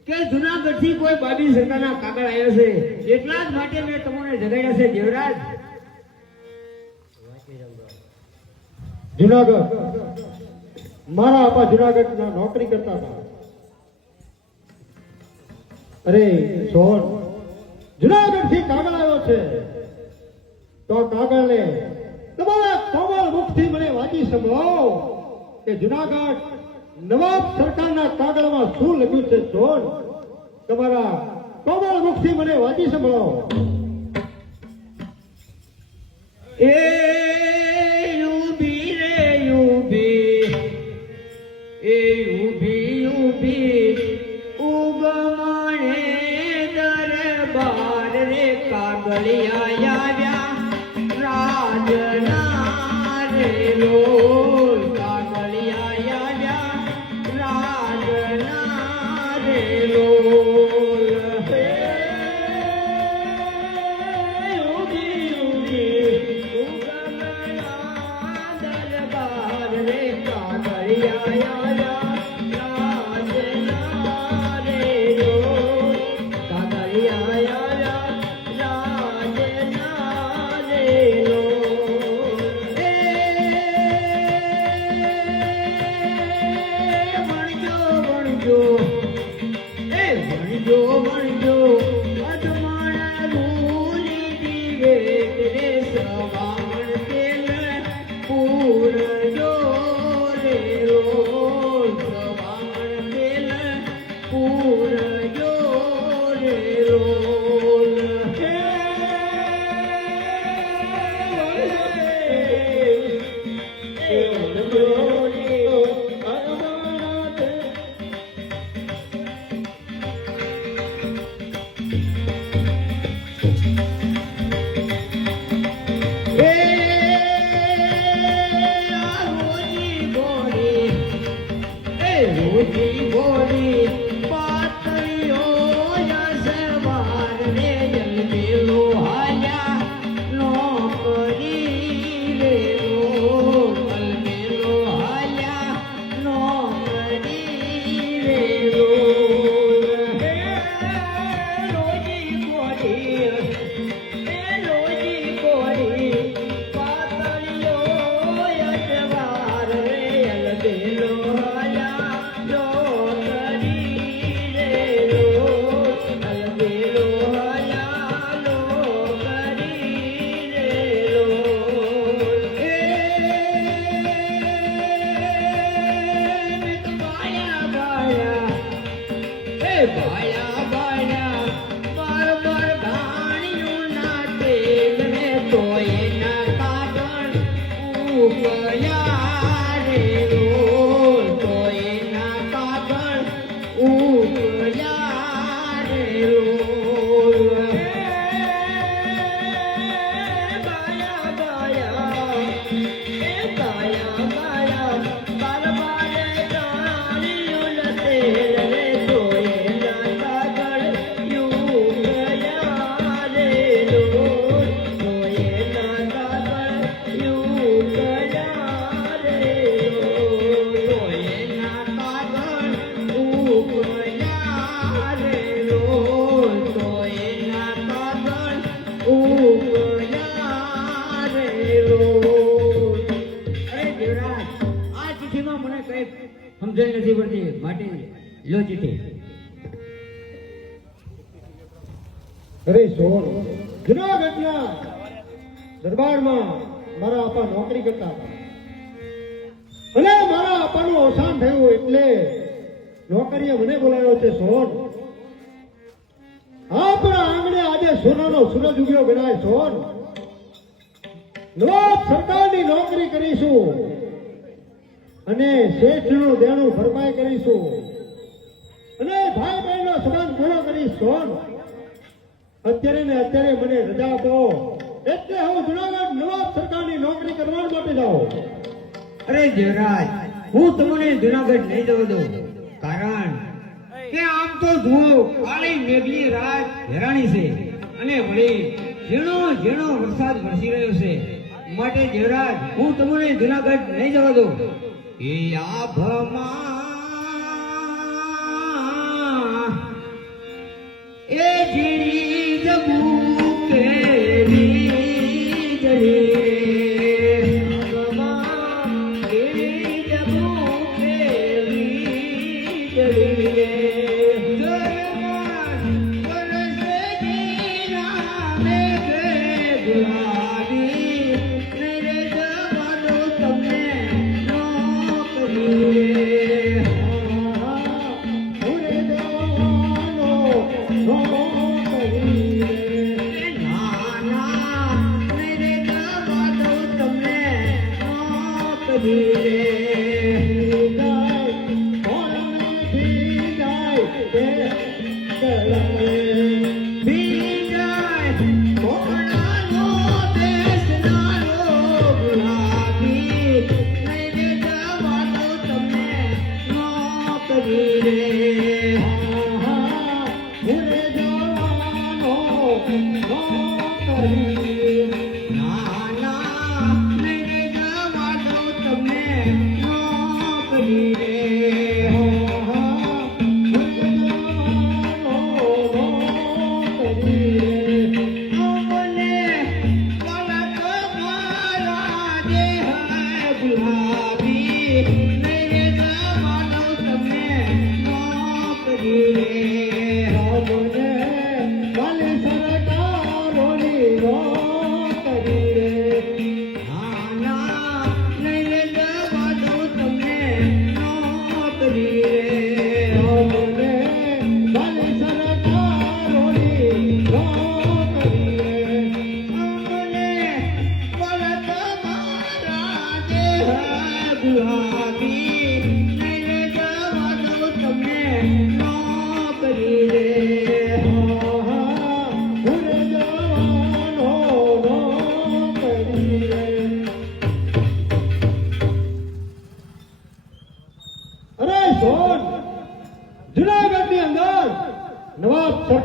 કે જુનાગઢથી કોઈ બાબી સરકારના કાગળ આવ્યો છે. એટલા જ માટે મેં તમને જગાડ્યા છે દેવરાજ. જુનાગઢ, મારા આપા જુનાગઢના નોકરી કરતા હતા. અરે સોન, જુનાગઢથી કાગળ આવ્યો છે, તો કાગળને તમારા કોમળ મુખથી મને વાંચી સંભળાવો કે જુનાગઢ નવાબ સરકારના કાગળમાં શું લખ્યું છે સોન. તમારા કોમળ મુખથી મને વાંચી સંભળાવો. એ ઊભી રે ઊભી, એ ઊભી ઊભી ઉગમણે દરબાર રે કાગળિયા આવ્યા રાજના રે જો અજમાણા ભૂલી દીવે રે સવાણ તેલ પૂરજો રે રોલ સવાણ તેલ પૂરજો રે રોલ રોજી બોલી પાતળીઓ યસવાર રે જલબેલો હાલ્યા નોકરી રે જલબેલો હાલ્યા નોકરી રે રોજી બોલી પાતળીઓ યસવાર રે જલબેલો બાયા બાયા બાર બાર ગાણીયું ના તેલ ને તોય ના કાગળ ઉકળ્યા રે રોલ તોય ના કાગળ ઉકળ્યા રે રોલ બાયા બાયા બાયા બાયા બાર બાર ગાણીયું ના તેલ ને સમજણ નથી પડતી માટે લો ચીઠી અરે સોન જુનાગઢના દરબારમાં મારા આપા નોકરી કરતા હતા અને મારા આપાનું અવસાન થયું એટલે નોકરીએ મને બોલાવ્યો છે સોન આપણા આંગણે આજે સોનાનો સૂરજ ઉગ્યો ગણાય સોન નવાબ સરકારની નોકરી કરીશું અને શેઠનું દેણું ભરપાઈ કરીશું અને ભાઈ બહેનનો સંબંધ પૂરો કરીશ સોન અત્યારે ને અત્યારે મને રજા આપો એટલે હું જુનાગઢ નવાબ સરકારની નોકરી કરવા માટે જાઉં અરે દેવરાજ હું તમને જુનાગઢ નહીં જવા દઉં કારણ કે આમ તો જુઓ કાળી મેઘલી રાત હેરાણી છે અને વળી ઝીણો ઝીણો વરસાદ વરસી રહ્યો છે માટે દેવરાજ હું તમને જુનાગઢ નહીં જવા દઉં એ આભમાં એ જીણી જબુ કેરી જરી આભમાં એ જબુ કેરી જરી રે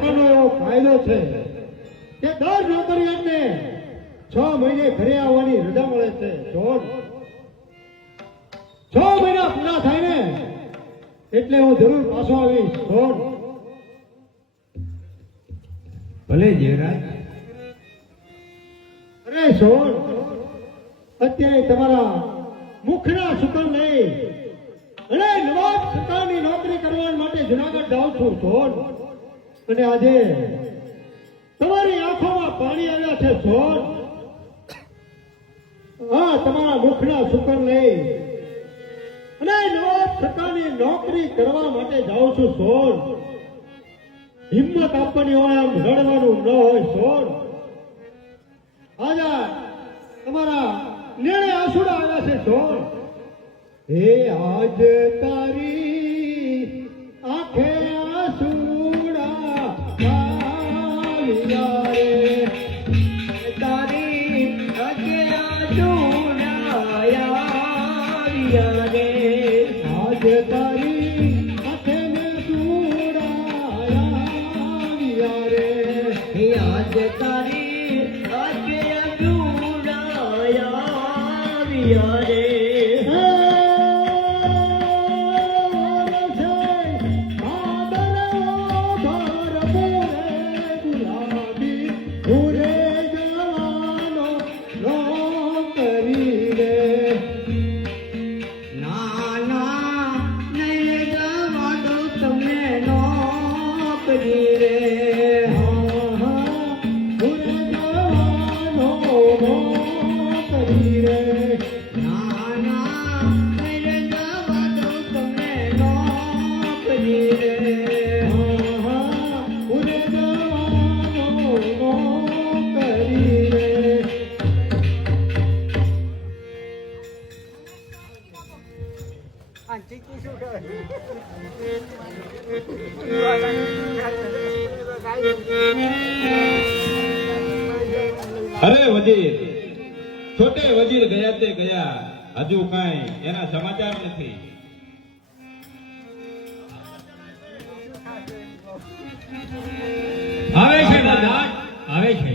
સરકારનો એવો કાયદો છે કે દર નોકરિયાતને 6 મહિને ઘરે આવવાની રજા મળે છે. જોન 6 મહિના પૂરા થાય ને એટલે હું જરૂર પાછો આવીશ. જોન ભલે દેવરાજ. અરે સોન, અત્યારે તમારા મુખના સુકન લઈ અને નવાબ સરકારની નોકરી કરવા માટે જુનાગઢ જાઉં છું. સોન, અને આજે તમારી આંખોમાં પાણી આવ્યા છે. સોન, હા, તમારા મુખના સુકન લઈ અને નવાબ સરકારની નોકરી કરવા માટે જાઉં છું. સોન, હિંમત આપવાની હોય, આમ લડવાનું ન હોય. સોન, આજા તમારા નેણે આંસુડા આવ્યા છે. સોન, હે આજ તારી આંખે આંસુડા આવ્યા રે, તારી આંખે આંસુડા આવ્યા રે, આજ તારી આંખે આંસુડા આવ્યા રે, હે આજ તારી આંખે આંસુડા આવ્યા રે. અરે વજીર, છોટે વજીર ગયા તે ગયા, હજુ કાંઈ એના સમાચાર નથી. આવે છે મહારાજ, આવે છે.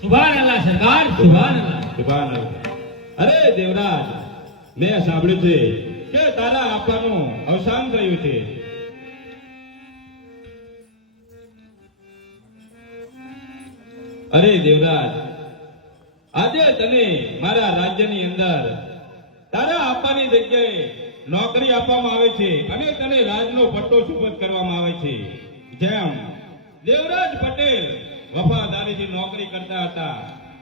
સુભાનઅલ્લાહ સરકાર, સુભાનઅલ્લાહ. સુભાનઅલ્લાહ. અરે દેવરાજ, મેં સાંભળ્યું છે કે તારા આપાનું અવસાન થયું છે. અરે દેવરાજ, આજે તને મારા રાજ્યની અંદર તારા આપાની જગ્યાએ નોકરી આપવામાં આવે છે અને તને રાજનો પટ્ટો સુપરત કરવામાં આવે છે. જેમ દેવરાજ પટેલ વફાદારીથી નોકરી કરતા હતા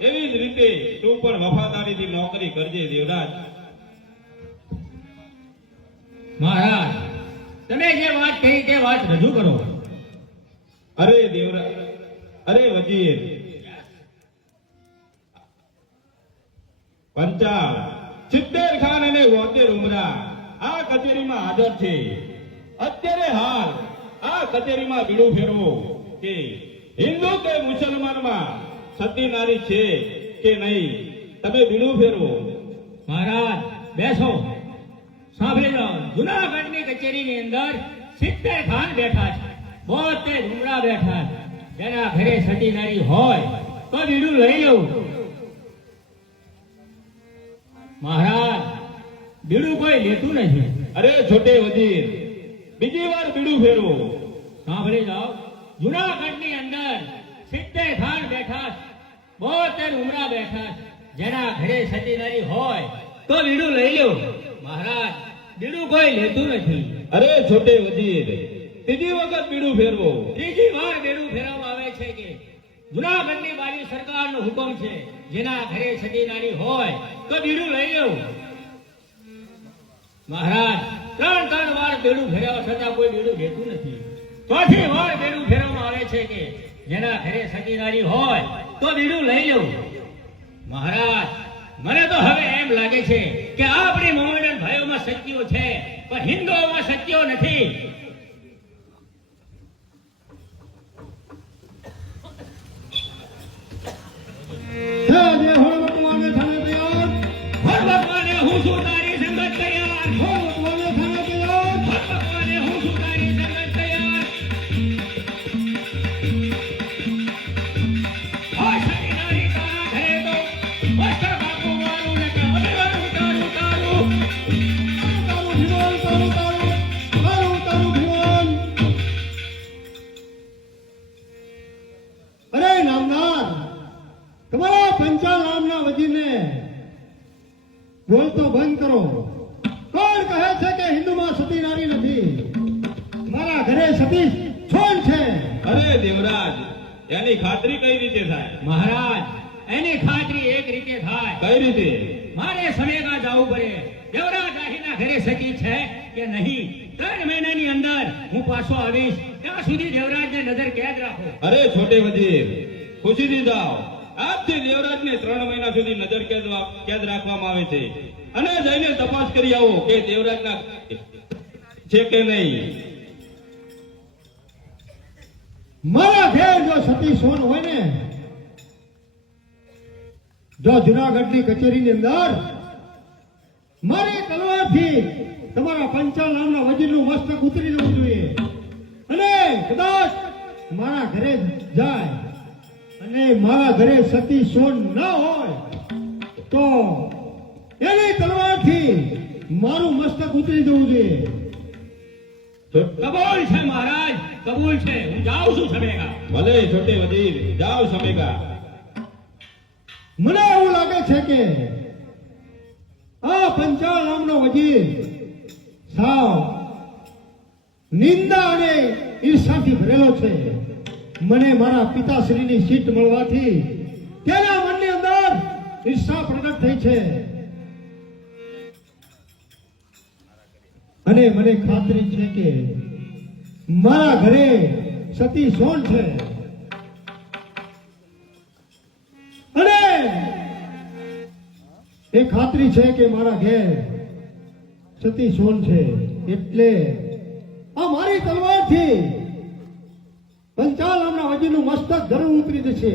એવી જ રીતે તું પણ વફાદારીથી નોકરી કરજે દેવરાજ. મહારાજ, તમે જે વાત કહી તે વાત રજૂ કરો. અરે દેવરાજ, અરે વજીર, પંચાલ 70 ખાન અને 72 ઉમરા આ કચેરીમાં હાજર છે. અત્યારે હાલ આ કચેરીમાં બીડું ફેરવો કે હિન્દુ કે મુસલમાનમાં સતી નારી છે કે નહીં. તમે બીડું ફેરવો. મહારાજ બેસો. સાંભળી લો, જુનાગઢની કચેરીની અંદર 70 ખાન બેઠા છે, 72 ઉમરા બેઠા છે. જેના ઘરે સતી નારી હોય તો બીડું લઈ લઉં. મહારાજ, બીડું કોઈ લેતું નથી. અરે છોટે વજીર, બીજી વાર બીડું ફેરવો. સાંભળી જાઓ, જુનાગઢની અંદર 70 ખાન બેઠા છે, 72 ઉમરા બેઠા છે. જેના ઘરે સતી નારી હોય તો બીડું લઈ લો. મહારાજ, બીડું કોઈ લેતું નથી. અરે છોટે વજીર, ત્રીજી વખત બીડું ફેરવો. ત્રીજી વાર બેડું ફેરવવામાં આવે છે કે જુનાગઢની બારી સરકારનો હુકમ છે, જેના ઘરે સતી નારી હોય તો બીડું લઈ લેવું. મહારાજ, 3 વાર બેડું ફેરવવા છતાં કોઈ બીડું લેતું નથી. ચોથી વાર બેડું ફેરવવામાં આવે છે કે જેના ઘરે સતી નારી હોય તો બીડું લઈ લેવું. મહારાજ, મને તો હવે એમ લાગે છે કે આપણી મોમેડન ભાઈઓમાં સત્યો છે પણ હિન્દુઓમાં સત્યો નથી. ભગવાને હું છું તારી સંગત તૈયાર, ભગવાને હું છું તારી બોલતો બંધ કરો. કોણ કહે છે કે હિન્દુમાં સતી નારી નથી? મારા ઘરે સતી છોન છે. અરે દેવરાજ, એની ખાતરી કઈ રીતે થાય? મહારાજ, એની ખાતરી એક રીતે થાય. કઈ રીતે? મારે સમેગા જવું પડે. દેવરાજ આહીના ઘરે સતી છે કે નહીં, 3 મહિનાની અંદર હું પાછો આવીશ. ત્યાં સુધી દેવરાજને નજર કેદ રાખો. અરે છોટે વજીર, ખુશીથી જાઓ. આજથી દેવરાજને 3 મહિના સુધી નજર કેદ રાખવામાં આવે છે. અને જઈને તપાસ કરી આવો કે દેવરાજના છે કે નહીં. મારા ઘેર જો સતી સોન હોય ને, જો જુનાગઢની કચેરીની અંદર મારી તલવારથી તમારા પંચાલ નામના વજીરનું મસ્તક ઉતરી જવું જોઈએ. અને કદાચ મારા ઘરે જાય અને મારા ઘરે સતી સોન ના હોય તો એની તલવારથી મારું મસ્તક ઉતરી જવું જોઈએ. કબૂલ છે મહારાજ, કબૂલ છે. હું જાઉં છું સમેગા. ભલે છોટે વજીર, જાઓ સમેગા. મને એવું લાગે છે કે આ પંચાલ નામનો વજીર સાવ નિંદા અને ઈર્ષાથી ભરેલો છે. મને મારા પિતાશ્રીની સીટ મળવાથી તેના મનની અંદર ઈર્ષા પ્રગટ થઈ છે. અને મને ખાતરી છે કે મારા ઘરે સતી સોન છે. અને એ ખાતરી છે કે મારા ઘેર સતી સોન છે. એટલે આ મારી તલવારથી પંચાલ નામના વજીરનું મસ્તક જરૂર ઉતરી જશે.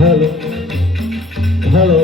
હેલો હેલો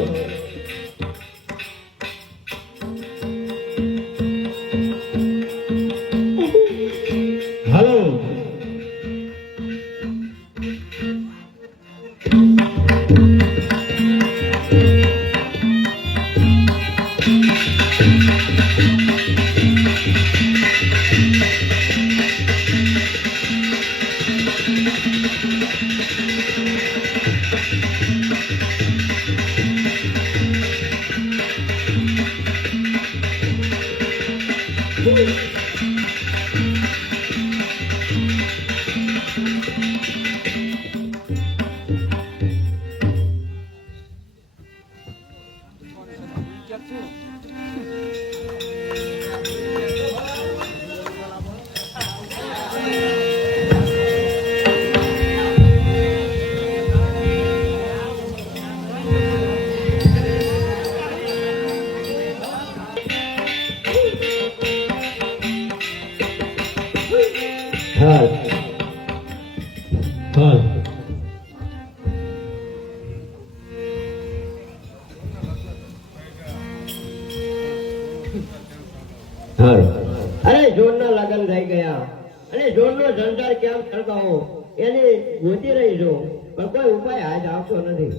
અરે જોડના લગન થઈ ગયા અને જોડનો સંસાર કેમ સળગાવો એની ગોતી રહી છું, પણ કોઈ ઉપાય હાથ આવતો નથી.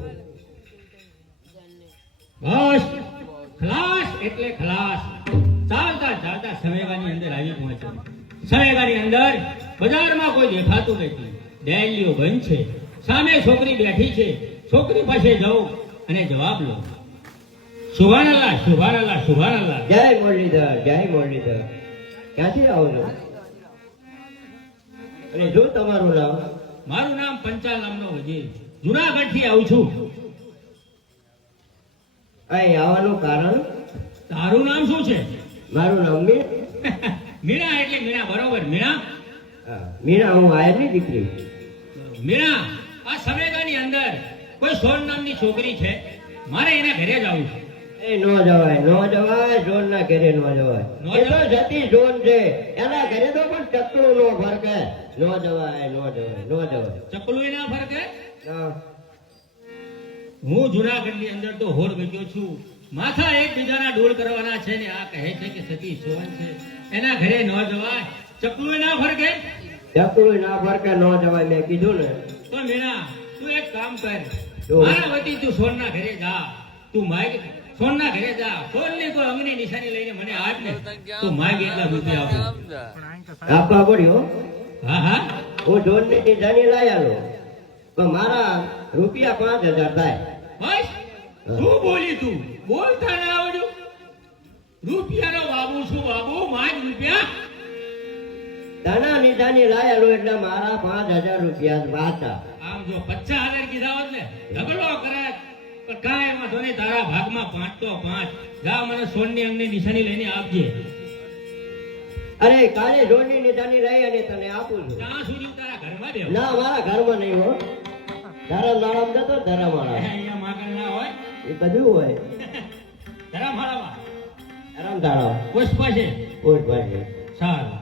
બસ ખલાસ એટલે ખલાસ. ચાલતા ચાલતા સમેગાની અંદર આવી પહોંચ્યો. સમેગાની અંદર બજારમાં કોઈ દેખાતું નથી. ડેલીઓ બંધ છે. સામે છોકરી બેઠી છે. છોકરી પાસે જાઉં અને જવાબ લો. સુભાનલ્લાહ, સુભાનલ્લાહ, સુભાનલ્લાહ. જય મુરલીધર, જય મુરલીધર. ક્યાંથી આવો છો અને જો તમારું નામ? મારું નામ પંચાલ નામનો વજીર, જુનાગઢ થી આવું છું. અહીં આવવાનું કારણ? તારું નામ શું છે? મારું નામ મીણા. એટલે મીણા, બરોબર. મીણા, મીણા, હું આયરની દીકરી. મીણા, આ સમેગાની અંદર કોઈ સોન નામની છોકરી છે. મારે એના ઘરે જ આવું છે. એ નો જવાય જોનના ઘરે નો જવાય. નો એ તો જતી જોન છે, એના ઘરે તો પણ ચકલું નો ફરકે. નો જવાય. ચકલું ના ફરકે. ના. હું જુનાગઢની અંદર તો હોડ ગયો છું. માથા એકબીજાના ડોળ કરવાના છે ને આ કહે છે કે સતી સોન છે, એના ઘરે ન જવાય. ચકલું ના ફરકે. ચકલું ના ફરકે નો જવાય, મેં કીધું ને. તો મીણા તું એક કામ કર, શું? મારા વતી તું સોનના ઘરે જા. તું માગ સોનના ઘરે જા. સોનની કોઈ અંગની નિશાની લઈને મને આપ ને, તું માગ એટલા રૂપિયા આપો. આપવા પડ્યો. હા હા હું જોનની નિશાની લાયાલો, પણ મારા રૂપિયા 5000 થાય. બસ શું બોલી તું? બોલતા ના આવડ્યું? રૂપિયાનો બાબુ શું બાબુ? માગ રૂપિયા. તાના નિશાની લાયાલો એટલે મારા 5000 રૂપિયા જ વાતા. આમ જો 50,000 કીધા હોત ને ઝઘડો કરે પણ કાંઈ એમાં તો નહીં. તારા ભાગમાં 5 તો 5. જા મને સોનની અંગની નિશાની લઈને આપજે. અરે કાલે જોનની નિશાની લઈ અને તને આપું છું. ત્યાં સુધી તારા ઘરમાં દેવ. ના, મારા ઘરમાં નહીં હો. ધરમવાળામાં જતો ધરમવાળા. અહીંયા માગણ ના હોય. એ બધું હોય. ધરમવાળામાં ધરમધારા પુષ્પ છે. કોટ ભાઈ. સારું.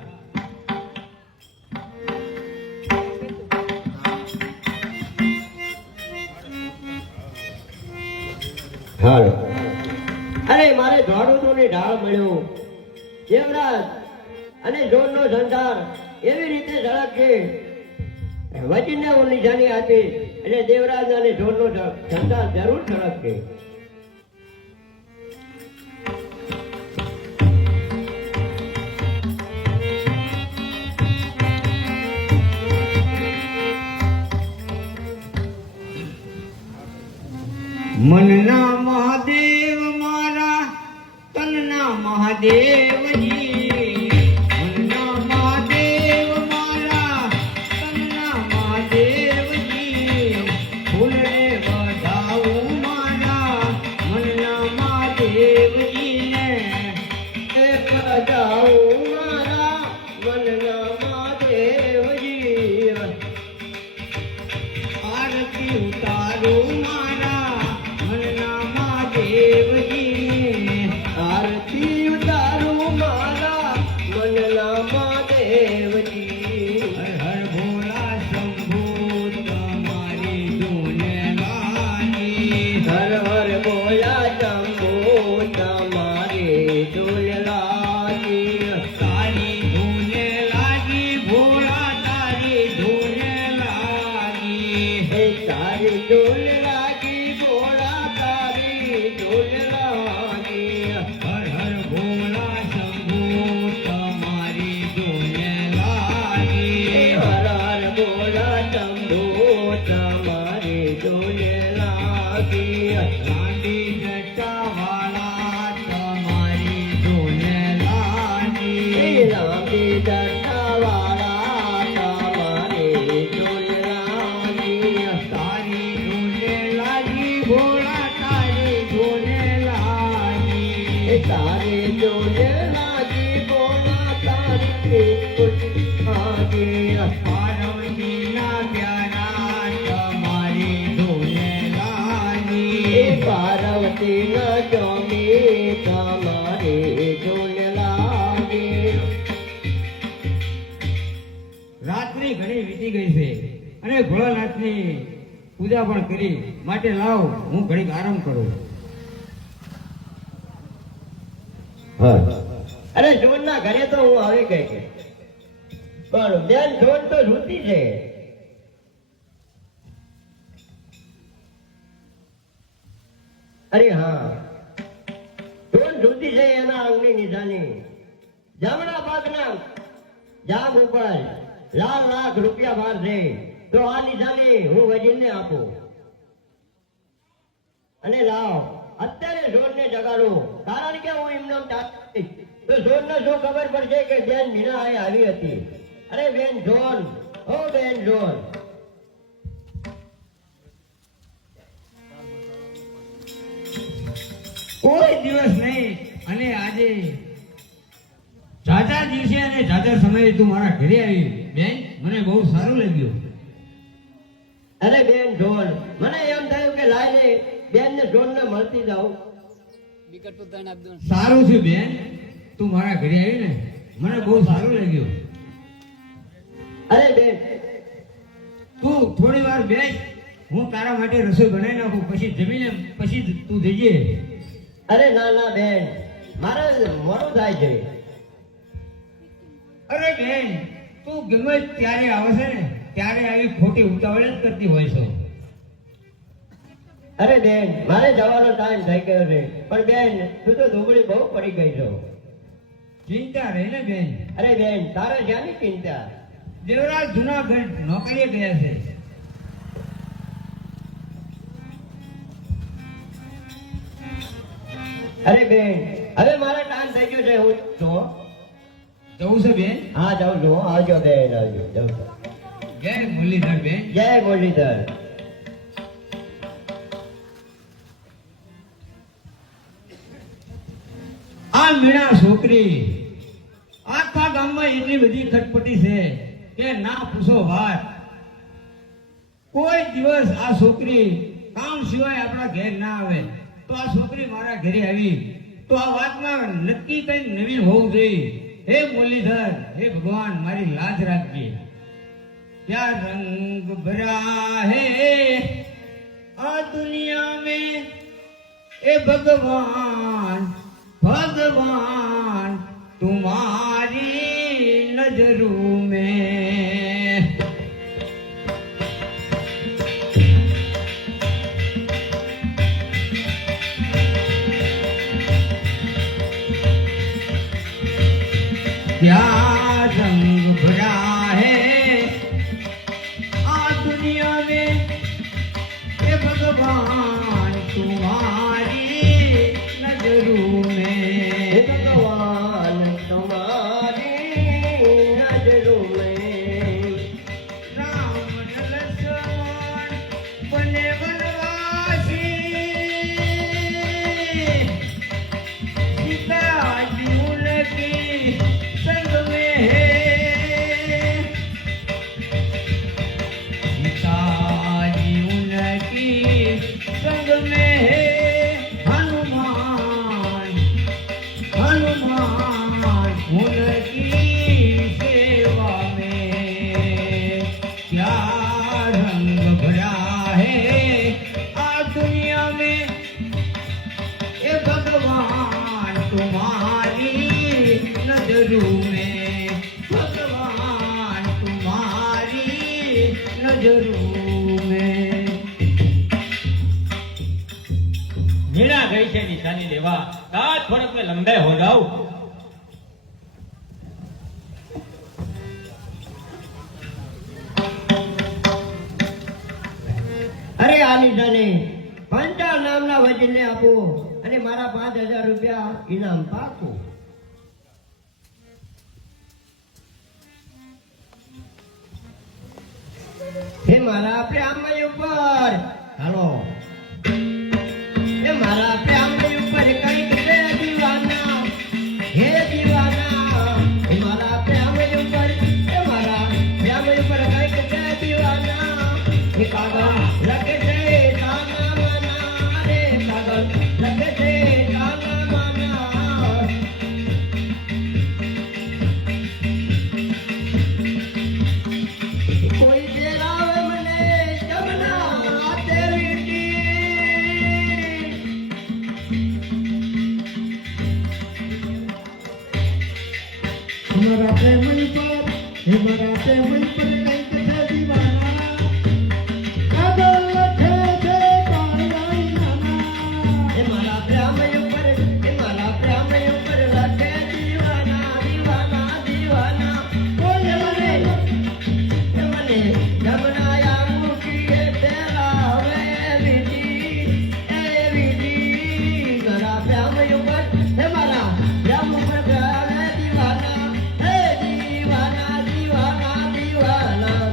હાલો. અરે મારે ઝાડું ને ઢાળ મળ્યો. દેવરાજ અને જોનનો સંસાર એવી રીતે ઝળકશે. વચીને હું નિશાની આપી એટલે દેવરાજ અને જોનનો સંસાર જરૂર ઝળકશે. મનના મહાદેવ મારા તનના મહાદેવજી. મનના મહાદેવ મારા તનના મહાદેવજી. ફૂલને વધાવું મારા મનના મહાદેવજીને. એક જાઉં મારા મનના મહાદેવજી. આરતી ઉતારું મારા મનના મહાદેવજી. આરતી ઉતારું મારા મનના મહાદેવજી. હર હર ભોલા શંભુ તમારી ધૂને લાગી. હર હર બોલા જંબો તમારી ડોલ લાગી. તારી ધૂને લાગી ભોળા તારી ધૂને લાગી. હે તારી ડોલ લાગી બોલા તારી ડોલ લાગી. હર હર ભોળા શંભુ તમારી ધૂને લાગી. હર હર બોલા જંબો તમારી ડોલ લાગી. લાંડી જટાવાળા તમારી ધૂને લાગી. લાંબી જટાવાળા તમારી ડોલ લાગી. તારી ધૂને લાગી ભોળા તારી ધૂને લાગી. તારી ડોલ લાગી બોલા તારી ડોલ લાગી. પાર્વતીના પ્યારા તમારી ધૂને લાગી. પાર્વતી ના જોમી તમારી ડોલ લાગી. રાત્રિ ઘણી વીતી ગઈ છે અને ભોળાનાથની પૂજા પણ કરી, માટે લાવ હું ઘડીક આરામ કરું. અરે જોન ના ઘરે તો હું આવી ગઈ છે, પણ બેન જોન તો રૂતી છે. અરે હા, જોન રૂતી છે. એના અંગની નિશાની જમણા ભાગના જામ ઉપર લાખ રૂપિયા બહાર છે. તો આ નિશાની હું વજીરને આપું અને લાવ અત્યારે જોનને જગાડો, કારણ કે હું એમનો તો જોનને શું ખબર પડશે કે બેન મીના અહીં આવી હતી. અરે બેન જોન, ઓ બેન જોન. કોઈ દિવસ નહીં અને આજે જાજા દિવસે અને જાજા સમયે તું મારા ઘરે આવી બેન, મને બહુ સારું લાગ્યું. અરે બેન જોન, મને એમ થયું કે લાઈને બેન ને જોન ને મળતી જાઉં. વિકટ તો ધન આપજો ને. સારું છે બેન, તું મારા ઘરે આવી ને મને બહુ સારું લાગ્યું. અરે બેન, તું થોડી વાર બેસ, હું તારા માટે રસોઈ બનાવી નાખું, પછી જમીને પછી તું જઈએ. અરે ના ના બેન, મારે મોડું થાય છે. અરે બેન, તું ગમે ત્યારે આવે છે ને ત્યારે આવી ખોટી ઉતાવળ જ કરતી હોય છો. અરે બેન, મારે જવાનો ટાઈમ થઈ ગયો છે, પણ બેન તું તો ધૂબળી બહુ પડી ગઈ છો. ચિંતા રહે ને બેન. અરે બેન, તારે જ્યાંની ચિંતા. દેવરાજ જુનાગઢ નોકરીએ ગયા છે. અરે બેન, હવે મારે ટાઈમ થઈ ગયો છે, હું છું. જવું છે બેન? હા જાઉં છું, આવજો બેન, આવજો, જાઉં છું. જય મુરલીધર બેન. જય મુરલીધર. આ મીણા છોકરી આખા ગામમાં એટલી બધી ખટપટી છે કે ના પૂછો વાત. કોઈ દિવસ આ છોકરી કામ સિવાય આપણા ઘેર ના આવે, તો આ છોકરી મારા ઘરે આવી તો આ વાતમાં નક્કી કઈ નવીન હોવું જોઈએ. હે મુરલીધર, હે ભગવાન, મારી લાજ રાખજે. क्या रंग भरा है आ दुनिया में, ए भगवान भगवान तुम्हारी नजरों में. क्या रंग भरा है आ दुनिया में, ये भगवान तुम्हारी नजरों में. हे भगवान तुम्हारी नजरों में. राम लक्ष्मण बने वनवासी, सीता जी उनकी संग में है. सीताजी उनकी संग में है. हनुमान हनुमान उनकी सेवा में. क्या रंग भरा है आ दुनिया में, ये भगवान तुम्हारी नजरों में. भगवान तुम्हारी नजरों में. मीणा गई છે નિશાની લેવા, તાજ થોડક મેં લંબાઈ હો જાઉં. અરે આ નિશાને પંચા નામના વજીરને આપો અને મારા 5000 રૂપિયા ઇનામ પાકું. હે મારા પ્રેમય ઉપર, હાલો, હે મારા પ્રેમય ઉપર કઈક દે દીવાના, હે દીવાના. હે મારા પ્રેમય ઉપર, હે મારા પ્રેમય ઉપર કઈક દે દીવાના. હે કાગળ લખે છે તાના માના, રે કાગળ લખે છે તાના માના. કોઈ દેરાવે મને જમના તેરી ડી. हमारा प्रेम पर, हमारा प्रेम पर कई कथा दीवाना. कागल लखे थे कालाई नाना. હે મારા પ્રેમય ઉપર, હે મારા પ્રેમય ઉપર લખે દીવાના, દીવાના, દીવાના. कोई મને જમનાયા મૂકીએ તેરા હવે વિધિ, એ વિધિ. મારા પ્રેમય ઉપર, હે મારા પ્રેમ ઉપર પ્રેમે દીવાના, હે દીવાના, દીવાના, દીવાના.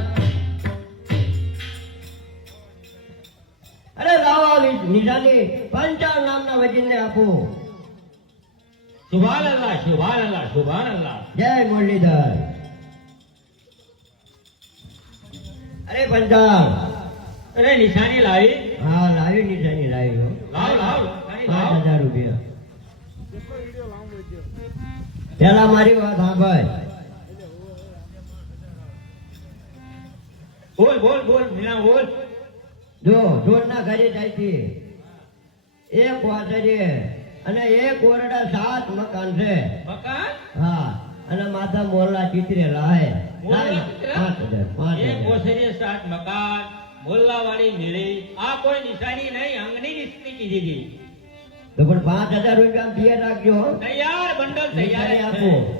અરે લાવો નિશાની પંચાલ નામના વજીરને આપો. સુભાન અલ્લાહ, સુભાન અલ્લાહ, સુભાન અલ્લાહ. જય મુરલીધર. અરે પંચાલ, અરે નિશાની લાવી. હા લાવી નિશાની લાવી હો. લાવ લાવ નિશાની લાવ. 5000 રૂપિયા. પેલા મારી વાત સાંભળ. બોલ બોલ બોલ મીણા બોલ. જો જોડના ઘરે જાય છે એક વાસળી અને એક ઓરડા 7 મકાન છે. મકાન હા અને માથા મોરલા ચિતરેલા હે. મોરલા ચિતરેલા? 5,000 એક ઓસરીએ 7 મકાન મોલ્લાવાળી મેળી આ કોઈ નિશાની નહીં અંગની નિશાની કીધી હતી. તો પણ 5,000 રૂપિયા તૈયાર રાખજો હો. તૈયાર બંડલ તૈયાર નિશાની જ આપો છે.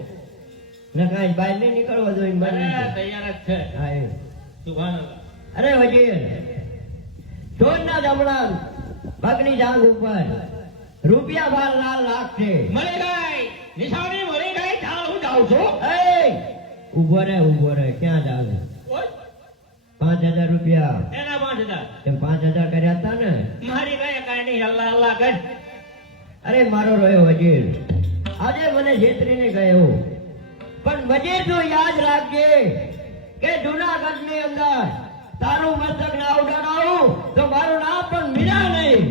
ને કાંઈ બહાર નહીં નીકળવા જોઈએ મને. અરે તૈયાર જ છે. હા એ. સુભાનઅલ્લાહ. અરે વજીર ચોરના જમણા પગની જાંગ ઉપર રૂપિયા 12 લાખ છે. મળી ગઈ નિશાની મળી ગઈ ચાલ હું જાઉં છું. એ ઉભો રે ક્યાં જાવ? ઓય, 5,000 રૂપિયા એના 5000 તેમ 5,000 કર્યા હતા ને. મારી ગઈ કાંઈ નહીં અલ્લાહ અલ્લાહ કર. અરે મારો રહ્યો વજીર આજે મને છેતરીને ગયો પણ વજીર તું યાદ રાખજે કે જુનાગઢ ની અંદર તારું મસ્તક ના ઉડાડાવું તો મારું નામ પણ મીરા નહીં.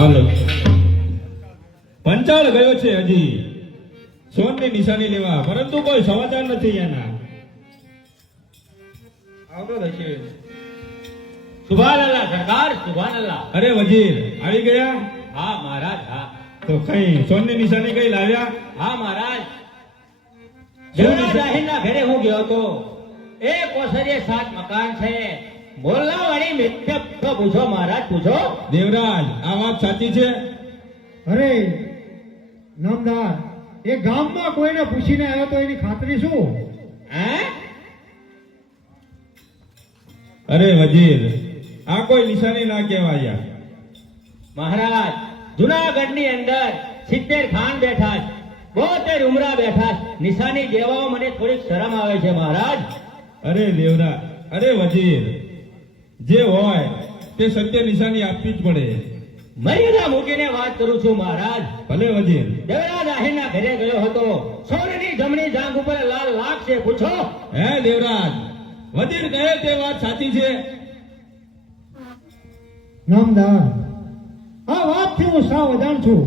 હાલો પંચાળ ગયો છે હજી સોનની નિશાની લેવા પરંતુ કોઈ સમાચાર નથી એના. આવતો હશે. સુભાનઅલ્લાહ સરકાર સુભાનઅલ્લાહ. અરે વજીર આવી ગયા? હા મહારાજ હા. તો કઈ સોનની નિશાની કઈ લાવ્યા? હા મહારાજ શું દેવરા નિશાની? જાહીરના ઘરે હું ગયો હતો. એક ઓસરીએ 7 મકાન છે. મોલ્લાવાળી મિથ્યક તો પૂછો મહારાજ પૂછો. દેવરાજ આ વાત સાચી છે? અરે નામદાર એ ગામમાં કોઈને પૂછીને આવ્યો તો એની ખાતરી શું? હે અરે વજીર આ કોઈ નિશાની ના કહેવાય. મહારાજ જુનાગઢની અંદર 70 ખાન બેઠા છે, 72 ઉમરા બેઠા છે. નિશાની દેવામાં મને થોડીક શરમ આવે છે મહારાજ. અરે દેવરાજ અરે વજીર જે હોય તે સત્ય નિશાની આપવી જ પડે. મર્યાદા મૂકીને વાત કરું છું મહારાજ. ભલે વજીર. દેવરાજ આહીરના ઘરે ગયો હતો. સોનની જમણી જાંઘ ઉપર લાલ લાખ છે પૂછો. હે દેવરાજ વજીર કહે તે વાત સાચી છે? નામદાર આ વાતથી હું સાવ અજાણ છું.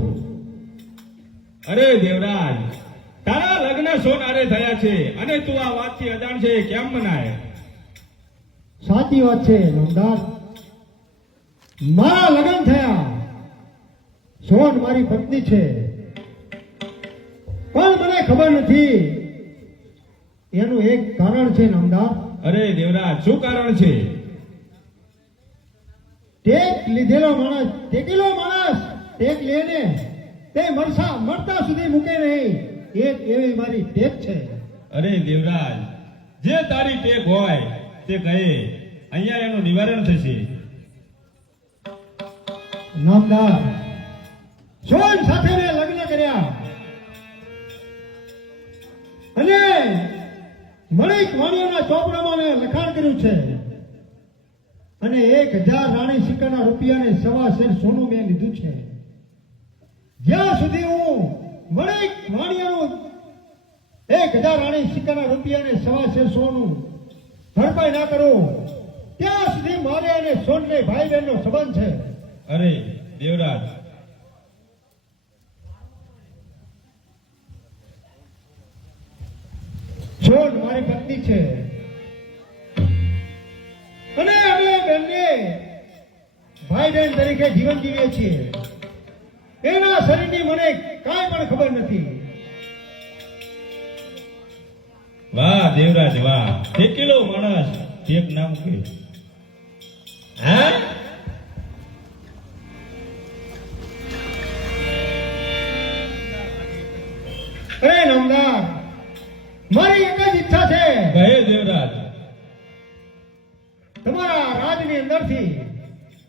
અરે દેવરાજ તારા લગ્ન સોનારે થયા છે અને તું આ વાતથી અજાણ છે કેમ મનાય? સાચી વાત છે નામદાર, મારા લગ્ન થયા. સોન મારી પત્ની છે પણ મને ખબર નથી. એનું એક કારણ છે નામદાર. અરે દેવરાજ શું કારણ છે? ટેક લીધેલો માણસ ટેકેલો માણસ ટેક લેને તે મરતા સુધી મૂકે નહીં. એક એવી મારી ટેક છે. અરે દેવરાજ જે તારી ટેક હોય તે કહે, અહીંયા એનું નિવારણ થશે. નામદાર સોન સાથે મેં લગ્ન કર્યા અને મણિક વાણીઓના ચોપડામાં મેં લખાણ કર્યું છે અને 1000 રાણી સિક્કાના રૂપિયાને સવા શેર સોનું મેં લીધું છે. જ્યાં સુધી હું વણિક વાણિયાનું 1000 રાણી સિક્કાના રૂપિયાને સવા શેર સોનું ભરપાઈ ના કરું ત્યાં સુધી મારે અને સોનને ભાઈ બહેનનો સંબંધ છે. અરે દેવરાજ, સોન મારી પત્ની છે અને અમે બંને ભાઈ બહેન તરીકે જીવન જીવીએ છીએ. એના શરીરની મને કાંઈ પણ ખબર નથી. વાહ દેવરાજ વાહ, કેટલો માણસ એક નામ કે હા અરે નામદાર, મારી એક જ ઈચ્છા છે. કહે દેવરાજ. તમારા રાજની અંદરથી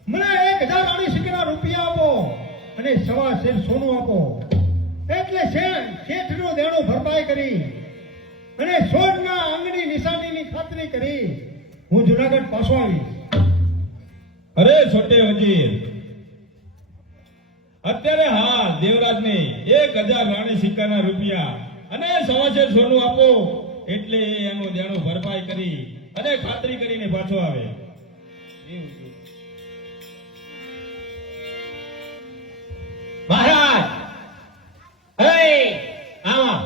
મને 1000 રાણી સિક્કાના રૂપિયા આપો અને સવા શેર સોનું આપો. એટલે શેઠનું દેણું ભરપાઈ કરી અને સોનના અંગની નિશાનીની ખાતરી કરી હું જુનાગઢ પાછો આવીશ. અરે છોટે વજીર, અત્યારે હા દેવરાજને 1000 રાણી સિક્કાના રૂપિયા અને સવા શેર સોનું આપો એટલે એ એનું દેણું ભરપાઈ કરી અને ખાતરી કરીને પાછો આવે. મહારાજ, આમાં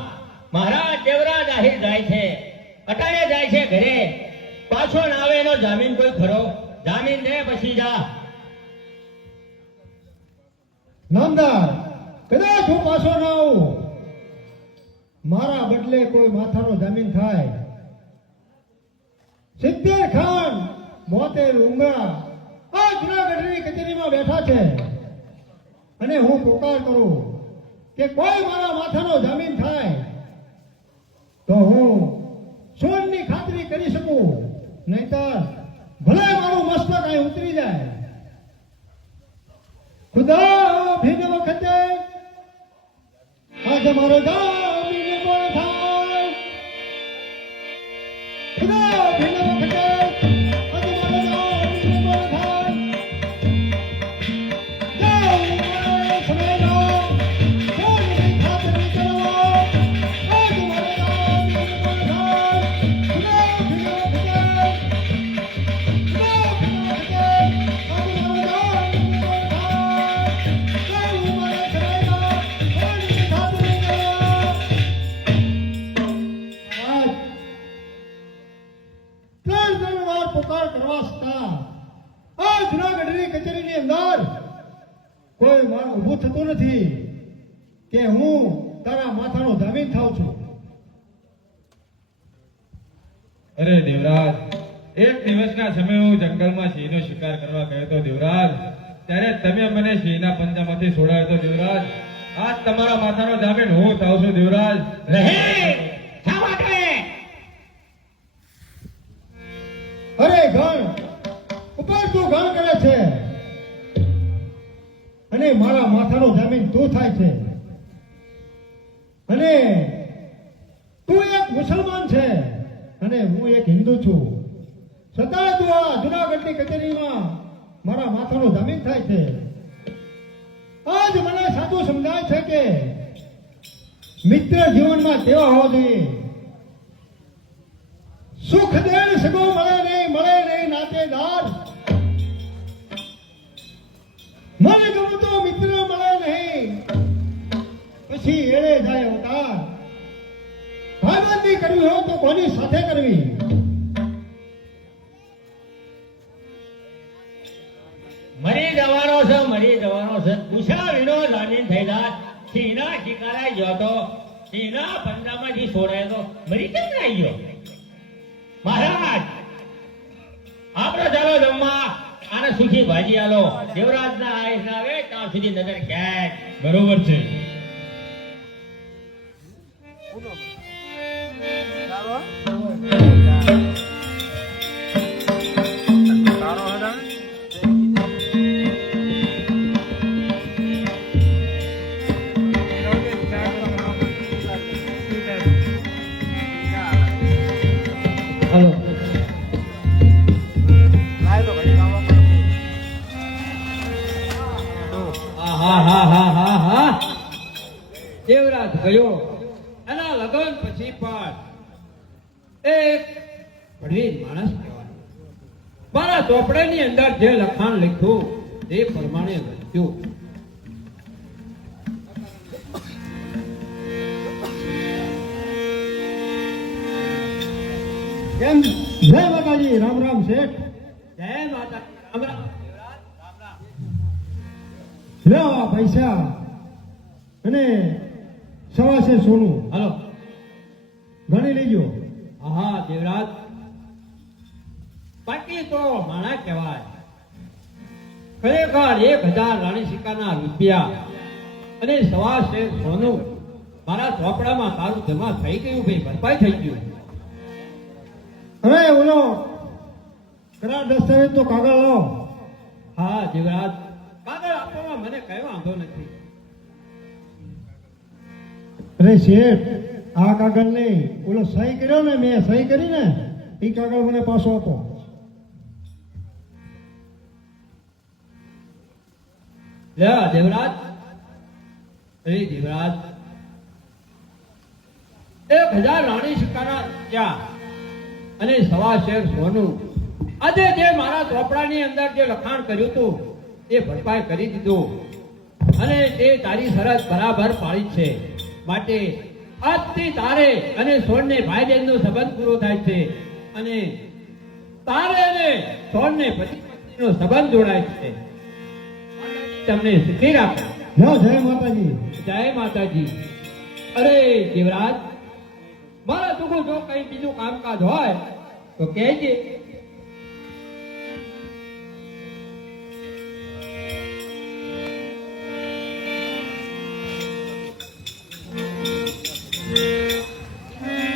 મહારાજ દેવરાજ આહિર જાય છે, અટાણે જાય છે ઘરે, પાછો ના આવે એનો જામીન કોઈ ખરો? જામીન દે પછી જા. નામદાર, કદાચ હું પાછો ના આવું, મારા બદલે કોઈ માથાનો જામીન થાય. 70 ખાન 72 ઉંગરા આ જુનાગઢની કચેરીમાં બેઠા છે અને હું પોકાર કરું કે કોઈ મારા માથાનો જામીન થાય તો હું સોનની ખાતરી કરી શકું, નહીતર ભલે મારું મસ્તક અહીં ઉતરી જાય. ખુદા ભીન વખતે આજ મારો જામીન કોણ થાય. ખુદા ભીન વખતે આજ મારો જામીન કોણ થાય. જાઉં મારે સમયનો સોનની ખાતરી કરવા. આજ મારો જામીન કોણ થાય. ખુદા ભીન વખતે કોઈ મારું ઊભું થતું નથી કે હું તારા માથાનો જામીન થાઉં છું. અરે દેવરાજ, એક દિવસના સમયે હું જંગલમાં સિંહનો શિકાર કરવા ગયો હતો દેવરાજ, ત્યારે તમે મને સિંહના પંજામાંથી છોડાયો હતો દેવરાજ. આજ તમારા માથાનો જામીન હું થાઉં છું દેવરાજ. રહે શા માટે? અરે ગણ ઉપર તું ગણ કરે છે અને મારા માથાનો જામીન તું થાય છે અને તું એક મુસલમાન છે અને હું એક હિન્દુ છું, છતાં તું આ જુનાગઢની કચેરીમાં મારા માથાનો જામીન થાય છે. આજ મને સાચું સમજાય છે કે મિત્ર જીવનમાં કેવા હોવા જોઈએ. સુખ દેણ સગો મળે નહીં નાતેદાર. મને ગમતો મિત્ર મળે નહીં પછી એળે જાય અવતાર. ભાઈબંધી કરવી હોય તો કોની સાથે કરવી? મરી જવાનો છે પૂછા વિનો જામીન થઈ જાય. સિંહના શિકારાઈ ગયો તો, સિંહના પંજામાંથી છોડાયો તો મરી કેમ ના ગયો? મહારાજ, આપણે ચાલો જમવા, આને સુખી ભાજી આલો. દેવરાજના આયુષ ના આવે ત્યાં સુધી નજર ખેંચ. બરોબર છે. તારો હતા હાલો લાય તો ઘડી ખાવા પડવી માણસ કહેવાય. મારા ચોપડાની અંદર જે લખાણ લખ્યું તે પ્રમાણે લખ્યું. કેમ જય માતાજી, રામ રામ શેઠ. જય માતા રામ રામ. લ્યો આ પૈસા અને સવાસે સોનું હાલો. ગણી લેજો. હા દેવરાજ, બાકી તો માણા કહેવાય. ખરેખર 1000 રાણી સિક્કાના રૂપિયા અને 1.25 શેર સોનું મારા ચોપડામાં તારું જમા થઈ ગયું ભાઈ, ભરપાઈ થઈ ગયું. હવે ઓલો કરાર દસ્તાવેજ તો કાગળ લાવો. હા દેવરાજ, કાગળ આપવામાં મને કઈ વાંધો નથી. અરે શેઠ, આ કાગળ નહીં, ઓલો સહી કર્યો ને, મેં સહી કરી ને, એ કાગળ મને પાછો આપો. લે દેવરાજ, અરે દેવરાજ, 1000 રાણી સિક્કાના રૂપિયા અને 1.25 શેર સોનું આજે જે મારા ચોપડાની અંદર જે લખાણ કર્યું હતું એ ભરપાઈ કરી દીધું અને તે તારી શરત બરાબર પાડી છે. માટે આજથી તારે અને સોનને ભાઈ બહેનનો સંબંધ પૂરો થાય છે અને તારે અને સોનને પતિ પત્નીનો સંબંધ જોડાય છે. તમને સુખી રાખો. લ્યો, જય માતાજી. જય માતાજી. અરે દેવરાજ, મારા તું જો કઈ બીજું કામકાજ હોય તો કહેજે.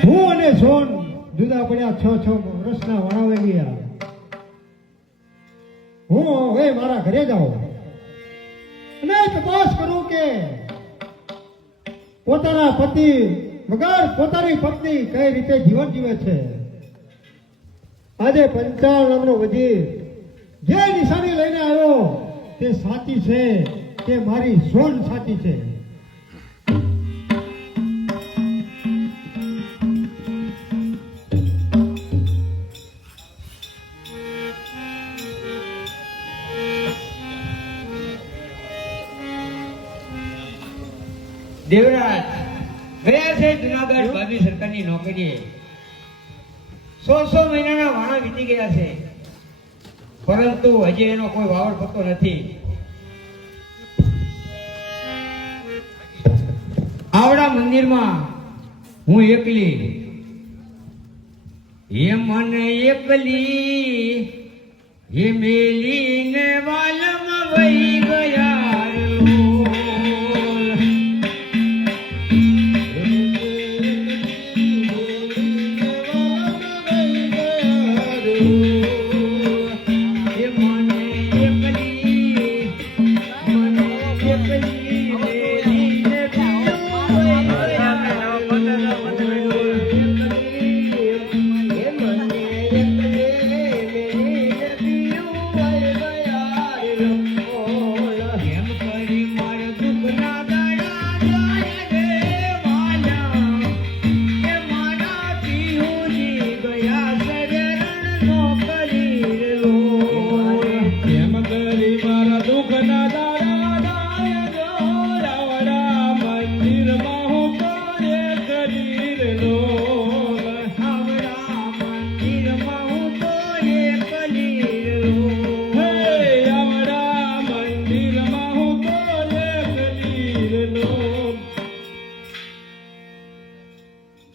હું અને સોન જુદા પડ્યા 6 વર્ષના વણાવે ગયા. હું હવે મારા ઘરે જાઉં અને તપાસ કરું કે પોતાના પતિ વગર પોતાની પત્ની કઈ રીતે જીવન જીવે છે. આજે 55 નામનો વજીર જે નિશાની લઈને આવ્યો તે સાચી છે કે મારી સોન સાચી છે? દેવરાજ ગયા છે જુનાગઢ ભાભી સરકારની નોકરીએ. 100 મહિનાના વાણા વીતી ગયા છે, પરંતુ હજી એનો કોઈ વાવડ થતો નથી. આવડા મંદિરમાં હું એકલી, એ મને એકલી એ મેલીને વાલમ વહી ગયા.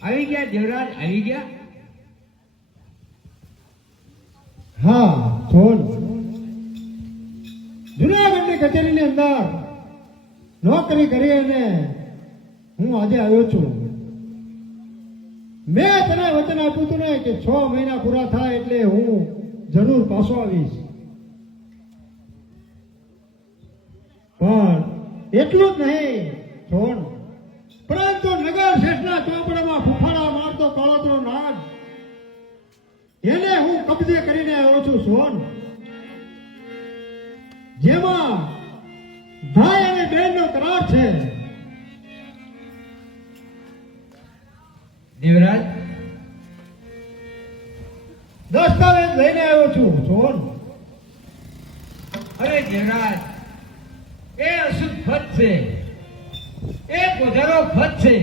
આવી ગયા દેવરાજ, આવી ગયા. હા સોન, જુનાગઢની કચેરીની અંદર નોકરી કરી અને હું આજે આવ્યો છું. મેં તને વચન આપ્યું હતું ને કે 6 મહિના પૂરા થાય એટલે હું જરૂર પાછો આવીશ. પણ એટલું જ નહીં સોન, પરંતુ નગર શેઠના ચોપડામાં ફૂફાડા મારતો કાળોતરો નાગ એને હું કબજે કરીને આવ્યો છું સોન. જેમાં ભાઈ અને બહેનનો કરાર છે. દેવરાજ, દસ્તાવેજ લઈને આવ્યો છું સોન. અરે દેવરાજ, એ અશુદ્ધ ખત છે, એ ગોધરો ખત છે.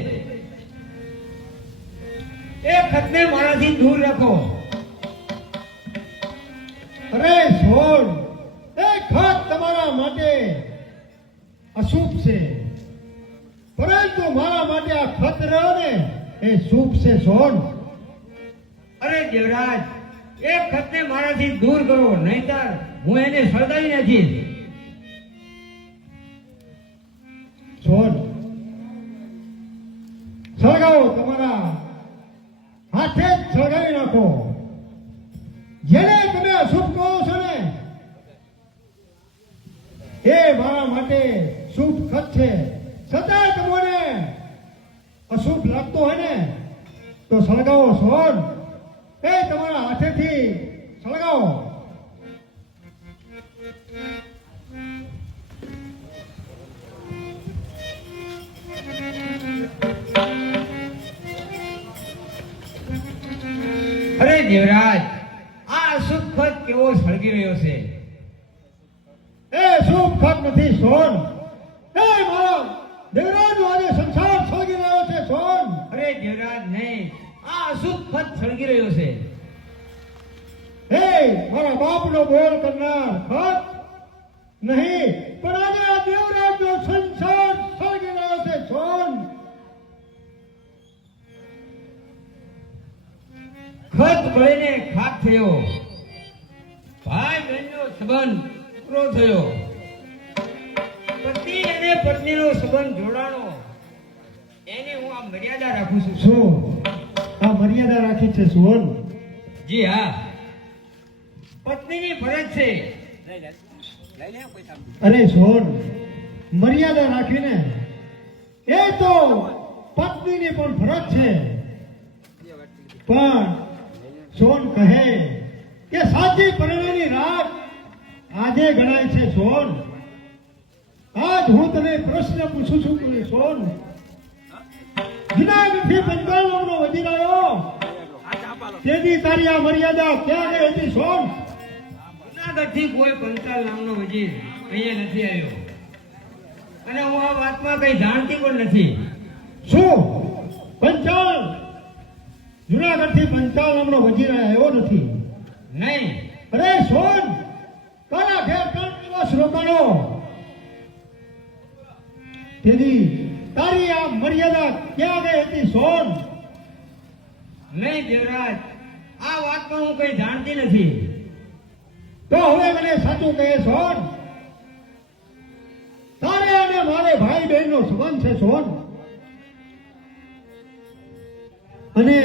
એ ખતને મારાથી દૂર રાખો. અરે સોન, એ ખત તમારા માટે અશુભ છે, પરંતુ મારા માટે આ ખત રહ્યો ને એ શુભ છે સોન. અરે દેવરાજ, એ ખતને મારાથી દૂર કરો, નહીંતર હું એને સળગાવી નાખીશ. સોન, સળગાવો, તમારા હાથે જ સળગાવી નાખો. જેને તમે અશુભ કહો છો ને એ મારા માટે શુભ ખત છે. છતાં તમને અશુભ લાગતો હોય ને તો સળગાવો સોન, એ તમારા હાથેથી સળગાવો. અરે દેવરાજ, આ અશુદ્ધ ખત કેવો સળગી રહ્યો છે. એ શુભ ખત નથી સોન, એ મારા દેવરાજનો આજે સંસાર સળગી રહ્યો છે સોન. અરે દેવરાજ નહીં, આ અશુદ્ધ ખત સળગી રહ્યો છે. હે મારા બાપનો બોલ કરનાર ખત નહીં, પણ આજે આ દેવરાજનો સંસાર સળગી રહ્યો છે સોન. ખત બળીને ખાક થયો, ભાઈ બહેનનો સંબંધ પૂરો થયો, પતિ અને પત્નીનો સંબંધ જોડાણો, એની હું આ મર્યાદા રાખું છું. શું આ મર્યાદા રાખી છે સોન? જી હા, પત્નીની ફરજ છે. અરે સોન, મર્યાદા રાખીને એ તો પત્નીની પણ ફરજ છે, પણ સોન કહે કે સાચી પરિણામની રાત આજે ગણાય છે સોન. આજ હું તને પ્રશ્ન પૂછું છું કે સોન, જુનાગઢથી પંચાણુંનો વજીર આવ્યો તેથી તારી આ મર્યાદા ક્યાં ગઈ હતી સોન? જુનાગઢથી કોઈ પંચાલ નામનો વજીર અહીંયા નથી આવ્યો, અને હું આ વાતમાં કઈ જાણતી પણ નથી. શું પંચાલ જુનાગઢથી પંચાલ નામનો વજીર આવ્યો નથી? નહીં. અરે સોન, તારા ઘેર 3 દિવસ રોકાણો તેથી તારી આ મર્યાદા ક્યાં ગઈ હતી સોન? નહીં દેવરાજ, આ વાતમાં હું કઈ જાણતી નથી. તો હવે મને સાચું કહે સોન, તારે અને મારે ભાઈ બહેનનો સંબંધ છે સોન, અને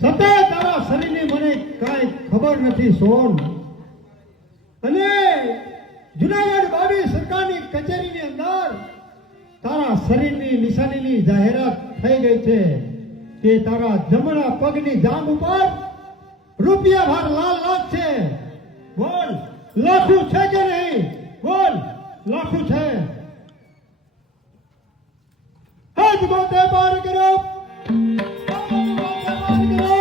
સતત તારા શરીરની મને કાંઈ ખબર નથી સોન, અને જુનાગઢ બાવી સરકારની કચેરીની અંદર તારા શરીરની નિશાનીની જાહેરાત થઈ ગઈ છે કે તારા જમણા પગની જાંઘ ઉપર રૂપિયા ભાર લાખ છે. બોલ, લાખું છે કે નહીં? બોલ, લાખું છે? હાથ મોટે પાર કરો, હાથ મોટે પાર કરો.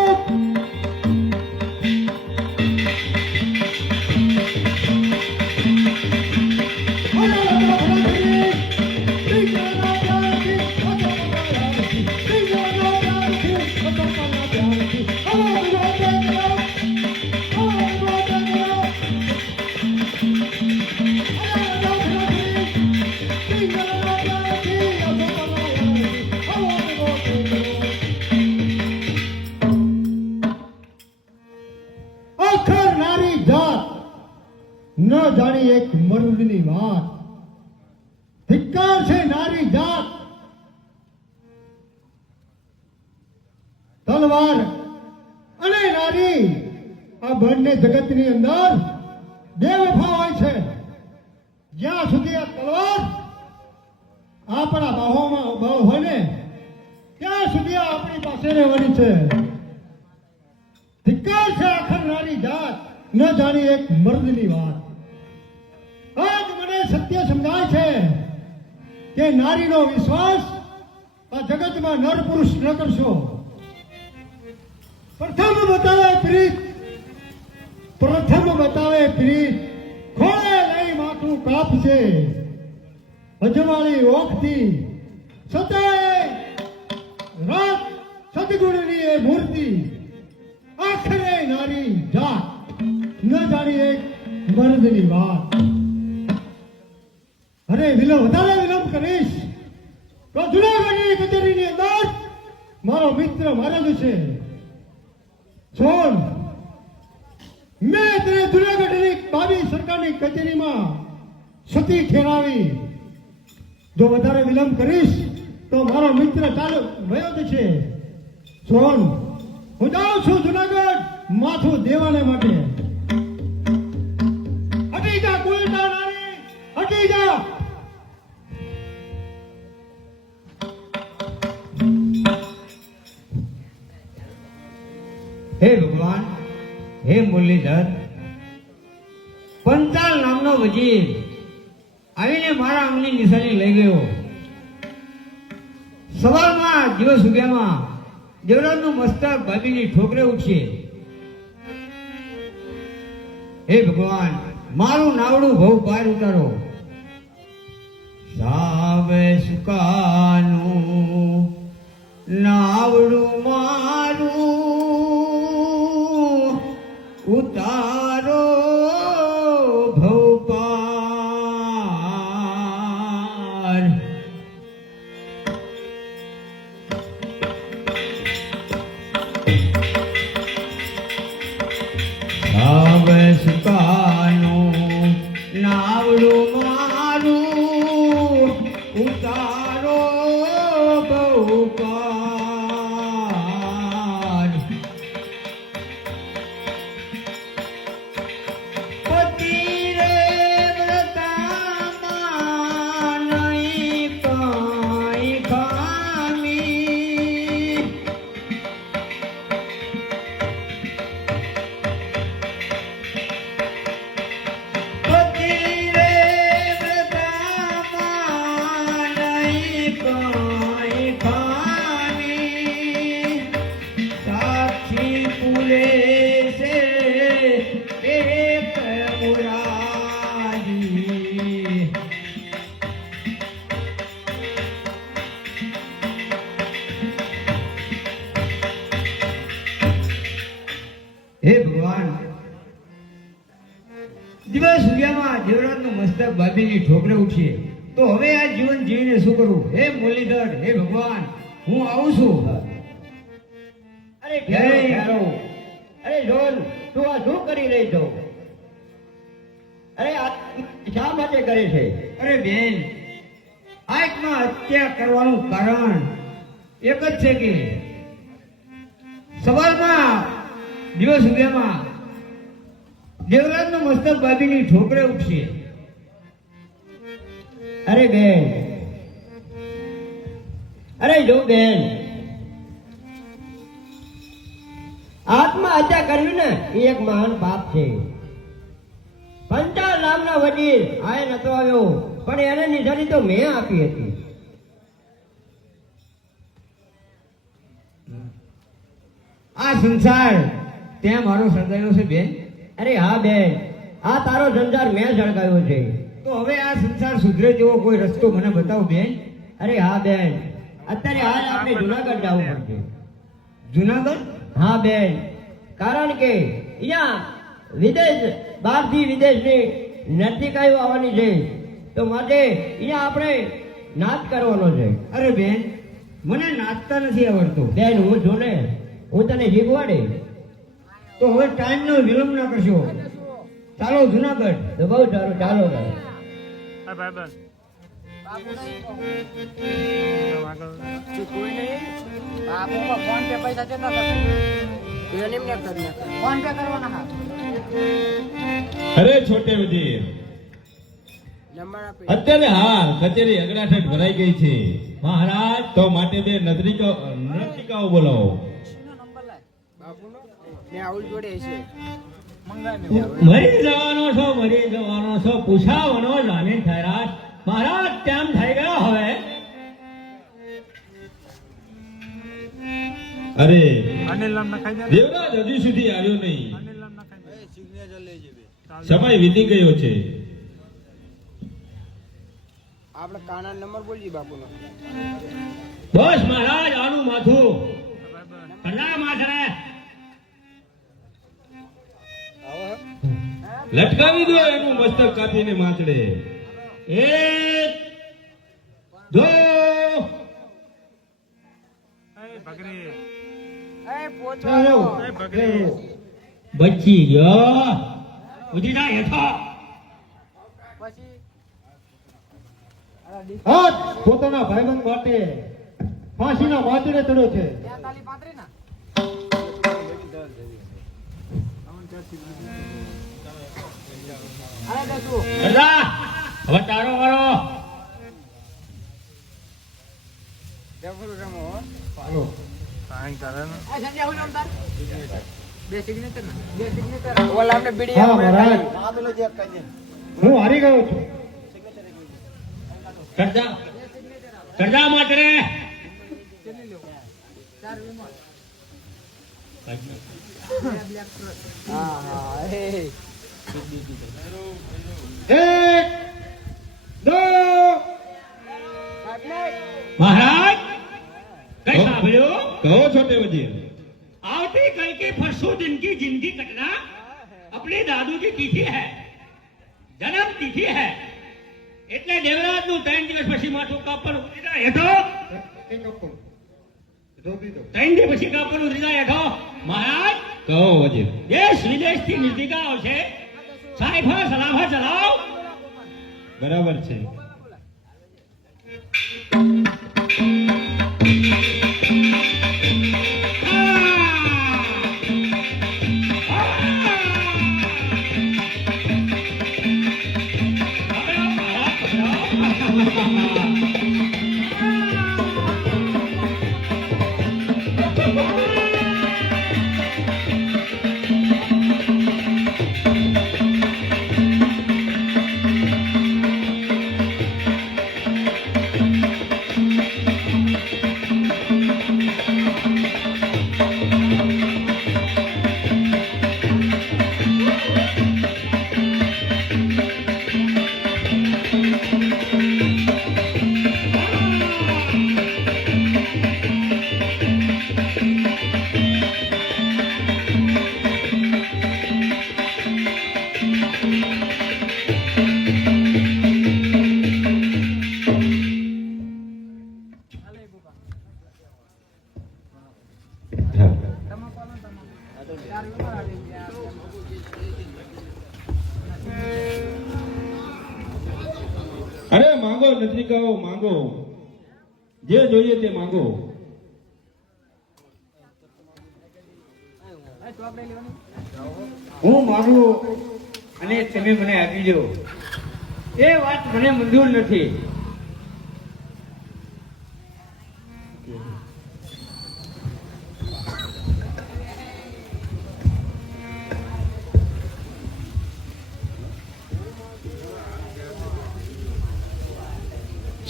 આખર નારી જાત ન જાણી એક મરુદની વાત. ધિક્કાર છે નારી જાત. તલવાર અને નારી આ બંને જગતની અંદર બેવફા હોય છે. જ્યાં સુધી આ તલવાર આપણા બાહોમાં બળ હોય ને ત્યાં સુધી આ આપણી પાસે રહેવાની છે. ધિક્કાર છે આખર નારી જાત ન જાણી એક મર્દની વાત. આજ મને સત્ય સમજાય છે કે નારીનો વિશ્વાસ આ જગતમાં નર પુરુષ ન કરશો. પ્રથમ બતાવે પ્રીત ખોળે લઈ માથું કાપશે અજવાળી ઓખથી સદાય રાત સદગુણની એ મૂર્તિ આખરે નારી જાત ન જાણી એક મર્દની વાત. અરે વધારે વિલંબ કરીશ તો જુનાગઢની કચેરીની અંદર મારો મિત્ર મારે જ છે. સોન મેં તેને જુનાગઢની બાવી સરકારની કચેરીમાં સતી ઠેરાવી. જો વધારે વિલંબ કરીશ તો મારો મિત્ર ચાલો વયો જ છે. સોન હું જાઉં છું જુનાગઢ માથું દેવાને માટે. હટી જા કુલટા નારી, હટી જા. હે ભગવાન, હે મુરલીધર, પંચાલ નામનો વજીર આવીને મારા અંગની નિશાની લઈ ગયો. સવારમાં દિવસ ઉગ્યામાં દેવરાજનું મસ્તક ભાભીની ઠોકરે ઉઠશે. હે ભગવાન, મારું નાવડું ભવ પાર ઉતારો. સાવે સુકાનું નાવડું મારું ઉતારો ભવ પાર. સાવે સુકાનું નાવડું મારું ઉતારો ભવ પાર. પતિ રે વ્રતામાં નહીં કાંઈ ખામી. પતિ રે વ્રતામાં નહીં કાંઈ ખામી. સાક્ષી પુલે છે એક મુરારી. હે ભગવાન, દિવસ ઉગ્યામાં દેવરાજનું મસ્તક ભાભીની ઠોકરે ઉઠીએ તો હવે આ જીવન જીવીને શું કરવું? હે મુરલીધર, હે ભગવાન, હું આવું છું. અરે ઠેરો. અરે જોન, તું આ શું કરી રહી છો? અરે આ શા માટે કરે છે? અરે બેન, આત્મહત્યા કરવાનું કારણ એક જ છે કે સવારમાં દિવસ ઉગ્યામાં દેવરાજનું મસ્તક ભાભીની ઠોકરે ઉઠશે. અરે બેન, અરે જો બેન, આત્મહત્યા કરવી ને એ એક મહાન પાપ છે. પંચાલ નામના વડીલ આય નતો આવ્યો પણ એને નિશાની તો મેં આપી હતી. આ સંસાર ત્યાં મારો સર્જાયો છે બેન. અરે હા બેન, આ તારો સંસાર મેં સળગાવ્યો છે. તો હવે આ સંસાર સુધરે તેવો કોઈ રસ્તો મને બતાવો બેન. અરે હા બેન, અત્યારે હાલ આપણે જુનાગઢ જવું પડશે. જુનાગઢ? હા બેન, કારણ કે અહીંયા વિદેશ બહારથી વિદેશની નર્તિકાઓ આવવાની છે તો માટે અહીંયા આપણે નાચ કરવાનો છે. અરે બેન, મને નાચતા નથી આવડતું. બેન હું છું ને, હું તને શીખવાડે. તો હવે ટાઈમનો વિલંબ ના કરશો, ચાલો જુનાગઢ. તો બહુ સારું, ચાલો ભાઈ. હા ભાઈ અરે છોટે વજીર, અત્યારે હાલ કચેરી અગડાઠેઠ ભરાઈ ગઈ છે મહારાજ. તો માટે બે નર્તિકાઓ બોલાવો. મરી જવાનો છો પૂછાવનો જામીન થયા. મહારાજ કેમ થઈ ગયો હવે? અરે અનિલ નામ નખાઈ દે. દેવરાજ હજી સુધી આવ્યો નહીં. અનિલ નામ નખાઈ દે. સિગ્નેચર લઈ જઈએ. સમય વીતી ગયો છે. આપણે કાના નંબર બોલીએ બાપુનો. બસ મહારાજ આનું માથું કલા માથરે લટકાવી દો એનું મસ્તક કાપીને માથડે. એક દો એ ભગરી. એ ભગરી. બચી ગયો ઉધી જા હેઠો આજ પોતાના ભાઈબંધ માટે ફાંસીના માથડે ચડ્યો છે. કલા હવે તારો વારો હાલો. કાંઈ કરે ને. હા મહારાજ, હું હારી ગયો છું. કરજા કરજા માથરે એક દો મહારાજ કઈ સાંભળ્યો કહો છોટે વજીર. आवती कल के परसों दिन की जिंदगी कटना अपने दादू की तिथि है, जन्म तिथि है. એટલે દેવરાજ નું 3 દિવસ પછી માથું કાપવાનું ઉતરી જાય હેઠો. એક કપડું ધોતી દો. 3 દિવસ પછી કાપવાનું ઉતરી જાય હેઠો. મહારાજ કહો વજીર. દેશ વિદેશ થી નિર્દિકા આવશે, સાયફા સલાફા ચલાવ. બરાબર છે. અરે માંગો નત્રિકાઓ માંગો, જે જોઈએ તે માંગો. હું માગું અને તમે મને આપી દો, એ વાત મને મંજૂર નથી.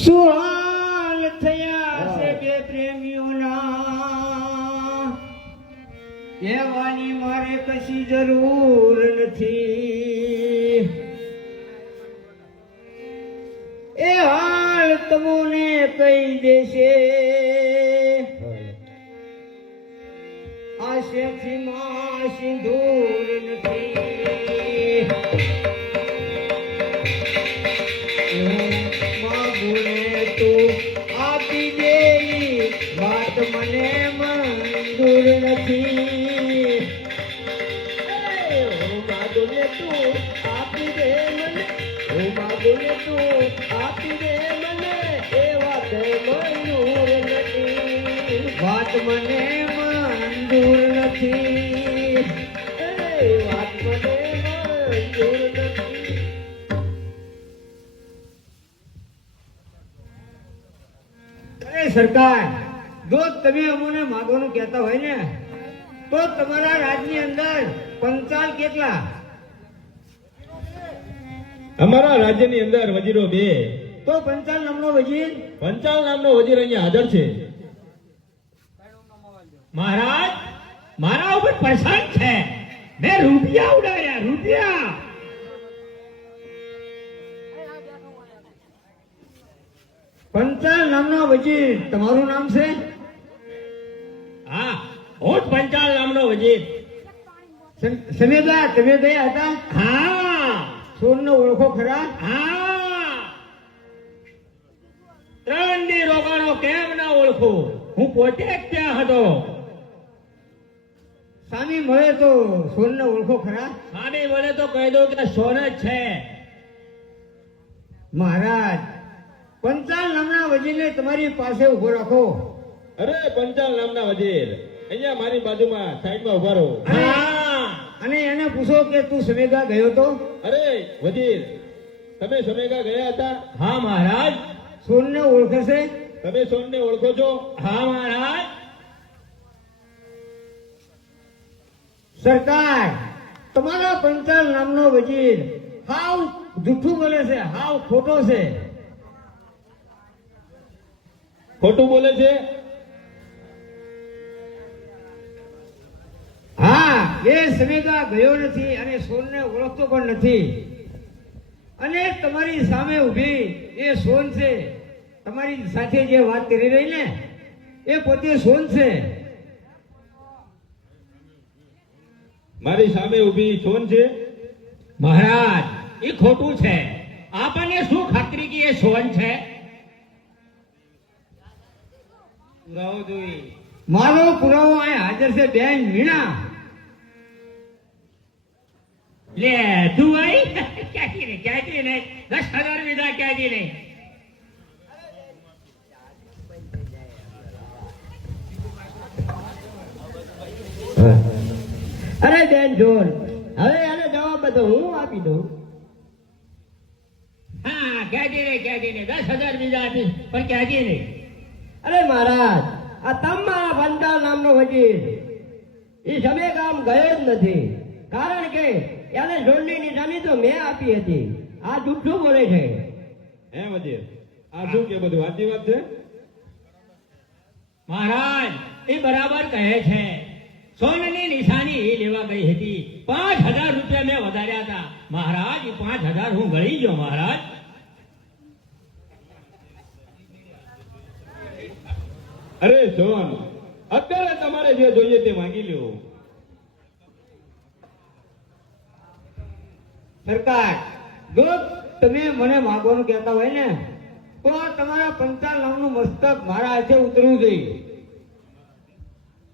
શું હાલ થયા છે બે પ્રેમીઓના, કહેવાની મારે કશી જરૂર નથી. એ હાલ તમને કહી દેશે, આ શેઠીમાં સિંદૂર નથી. માગુને તું આપી દે, વાત મને મંજૂર નથી. હું માગુને તું આપી દે મને, હું માગુને તું આપી દે મને, એ વાત મંજૂર નથી, વાત મને મંજૂર નથી, એ વાત મને મંજૂર નથી. અરે સરકાર, જો તમે અમને માગવાનું કહેતા હોય ને, તો તમારા રાજની અંદર પંચાલ કેટલા? અમારા રાજ્યની અંદર વજીરો 2. તો પંચાલ નામનો વજીર? પંચાલ નામનો વજીર અહીંયા હાજર છે. મહારાજ મારા ઉપર પરેશાન છે. મેં રૂપિયા ઉડાડ્યા, રૂપિયા. પંચાલ નામનો વજીર તમારું નામ છે? હા, હું જ પંચાલ નામનો વજીર. સમેદા તમે ગયા હતા? હા સોનનો ઓળખો ખરા? હા, 3 દી રોકાણો કેમ ના ઓળખું? હું પોતે જ ત્યાં હતો. સામી મળે તો સોનને ઓળખો ખરા? સામે વળે તો કહી દઉં કે સોન જ છે. મહારાજ, પંચાલ નામના વજીરને તમારી પાસે ઉભો રાખો. અરે પંચાલ નામના વજીર, અહીંયા મારી બાજુમાં સાઈડમાં ઉભા રહો. હા, અને એને પૂછો કે તું સમેગા ગયો તો? અરે વજીર, તમે સમેગા ગયા હતા? હા મહારાજ. સોનને ઓળખે છે? તમે સોનને ઓળખો છો? હા મહારાજ. સરકાર, તમારા પંચાલ નામનો વજીર હાવ જૂઠું બોલે છે, હાવ ખોટો છે. ખોટું બોલે છે? હા, એ સમેગા ગયો નથી અને સોનને ઓળખતો પણ નથી. અને તમારી સામે ઊભી એ સોન છે. તમારી સાથે જે વાત કરી રહી ને એ પોતે સોન છે. મારી સામે ઊભી સોન છે? મહારાજ, એ ખોટું છે. આપણને શું ખાતરી કે એ સોન છે? પુરાવો જોઈએ. મારો પુરાવો અહીં હાજર છે બેન મીણા. લે તું ભાઈ ક્યાંથી નહીં 10,000 વિધા ક્યાંથી નહીં. અરે બેન જોન, હવે આને જવાબ બધો હું આપી દઉં. હા, ક્યાંથી નહીં 10,000 વિધા આપી પણ ક્યાંથી નહીં. અરે મહારાજ, આ તમારા પંચાલ નામનો વજીર એ સમે ગામ ગયો જ નથી. કારણ કે એને જોડની નિશાની તો મેં આપી હતી. આ જૂઠું બોલે છે. હે વજીર, આ શું કે બધું સાચી વાત છે? મહારાજ, એ બરાબર કહે છે. સોનની નિશાની એ લેવા ગઈ હતી. 5,000 રૂપિયા મેં વધાર્યા હતા. મહારાજ, એ 5,000 હું ગળી ગયો મહારાજ. અરે સોન, અત્યારે તમારે જે જોઈએ તે માંગી લ્યો. સરકાર, જો તમે મને માગવાનું કહેતા હોય ને તો તમારા પંચાલ નામનું મસ્તક મારા હાથે ઉતરવું જોઈએ.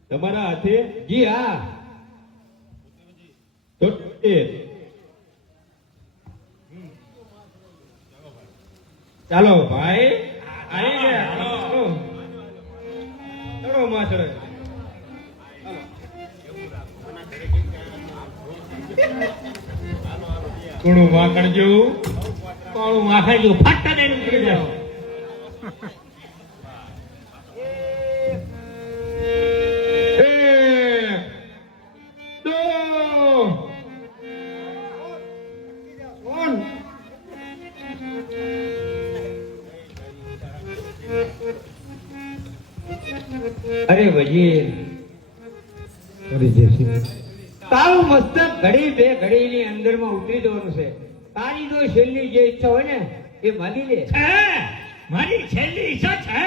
તમારા હાથે? જી હા. તો એ ચાલો ભાઈ, આવી ગયા. ચલો માસ્ટર. થોડું વાકડજો. કોળું માખણ જેવું ફાટા દઈને ઉતરી જાઓ. અરે વજીર, તારું મસ્તક ઘડી બે ઘડીની અંદરમાં ઉતરી જવાનું છે. તારી જો છેલ્લી જે ઈચ્છા હોય ને એ માગી લે. છે, મારી છેલ્લી ઈચ્છા છે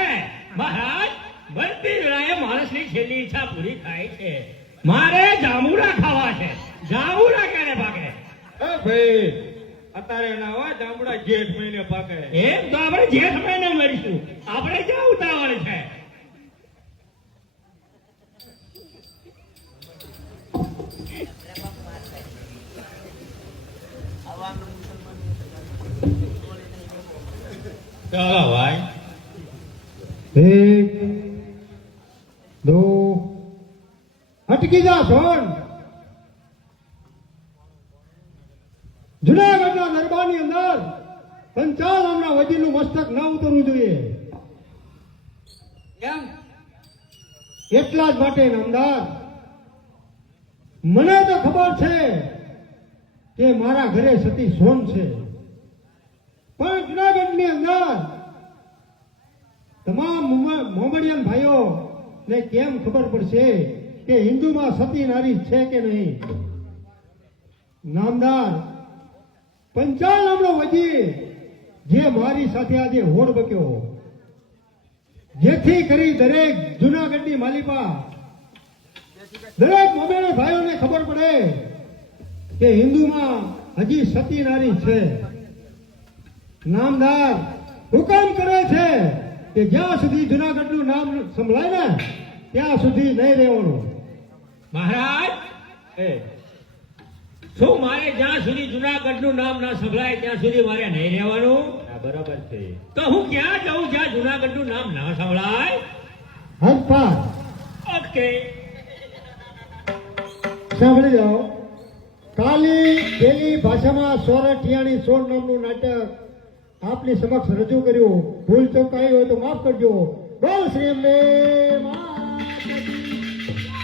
મહારાજ. બધી વેળાએ માણસની છેલ્લી ઈચ્છા પૂરી થાય છે. મારે જાંબુડા ખાવા છે. જાંબુડા ક્યારે પાકે? ભાઈ, અત્યારે ના હોય, જાંબુડા જેઠ મહિને પાકે. એમ તો આપણે જેઠ મહિને મરીશું. આપણે ક્યાં ઉતાવળ છે? ચાલો ભાઈ. 1 2 અટકી જા સોન. જુનાગઢના દરબારની અંદર પંચાલ નામના વજીરનું મસ્તક ન ઉતરવું જોઈએ. કેમ? એટલા જ માટે નામદાર, મને તો ખબર છે કે મારા ઘરે સતી સોન છે, પણ જુનાગઢની અંદર તમામ મોમડિયન ભાઈઓ ને કેમ ખબર પડશે કે હિન્દુમાં સતી નારી છે કે નહીં. નામદાર પંચાલ નામનો વજી જે મારી સાથે આજે હોડ બક્યો, જેથી કરી દરેક જુનાગઢની માલિપા દરેક મોમેરો ભાઈઓને ખબર પડે કે હિન્દુમાં હજી સતી નારી છે. નામદાર હુકમ કરે છે કે જ્યાં સુધી જુનાગઢનું નામ સંભળાય ને ત્યાં સુધી નહીં રહેવાનું. મહારાજ શું મારે જ્યાં સુધી જુનાગઢનું નામ ના સંભળાય ત્યાં સુધી મારે નહીં રહેવાનું? બરાબર છે. તો હું ક્યાં જાઉં જ્યાં જુનાગઢનું નામ ના સંભળાય? હદપાર ઓકે. સાંભળી જાઓ. કાલી પેલી ભાષામાં સોરઠિયાણી સોળ નામનું નાટક આપની સમક્ષ રજૂ કર્યું. ભૂલ ચૂકાઈ હોય તો માફ કરજો. બોલ શ્રી અંબે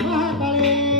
મહાકાળી.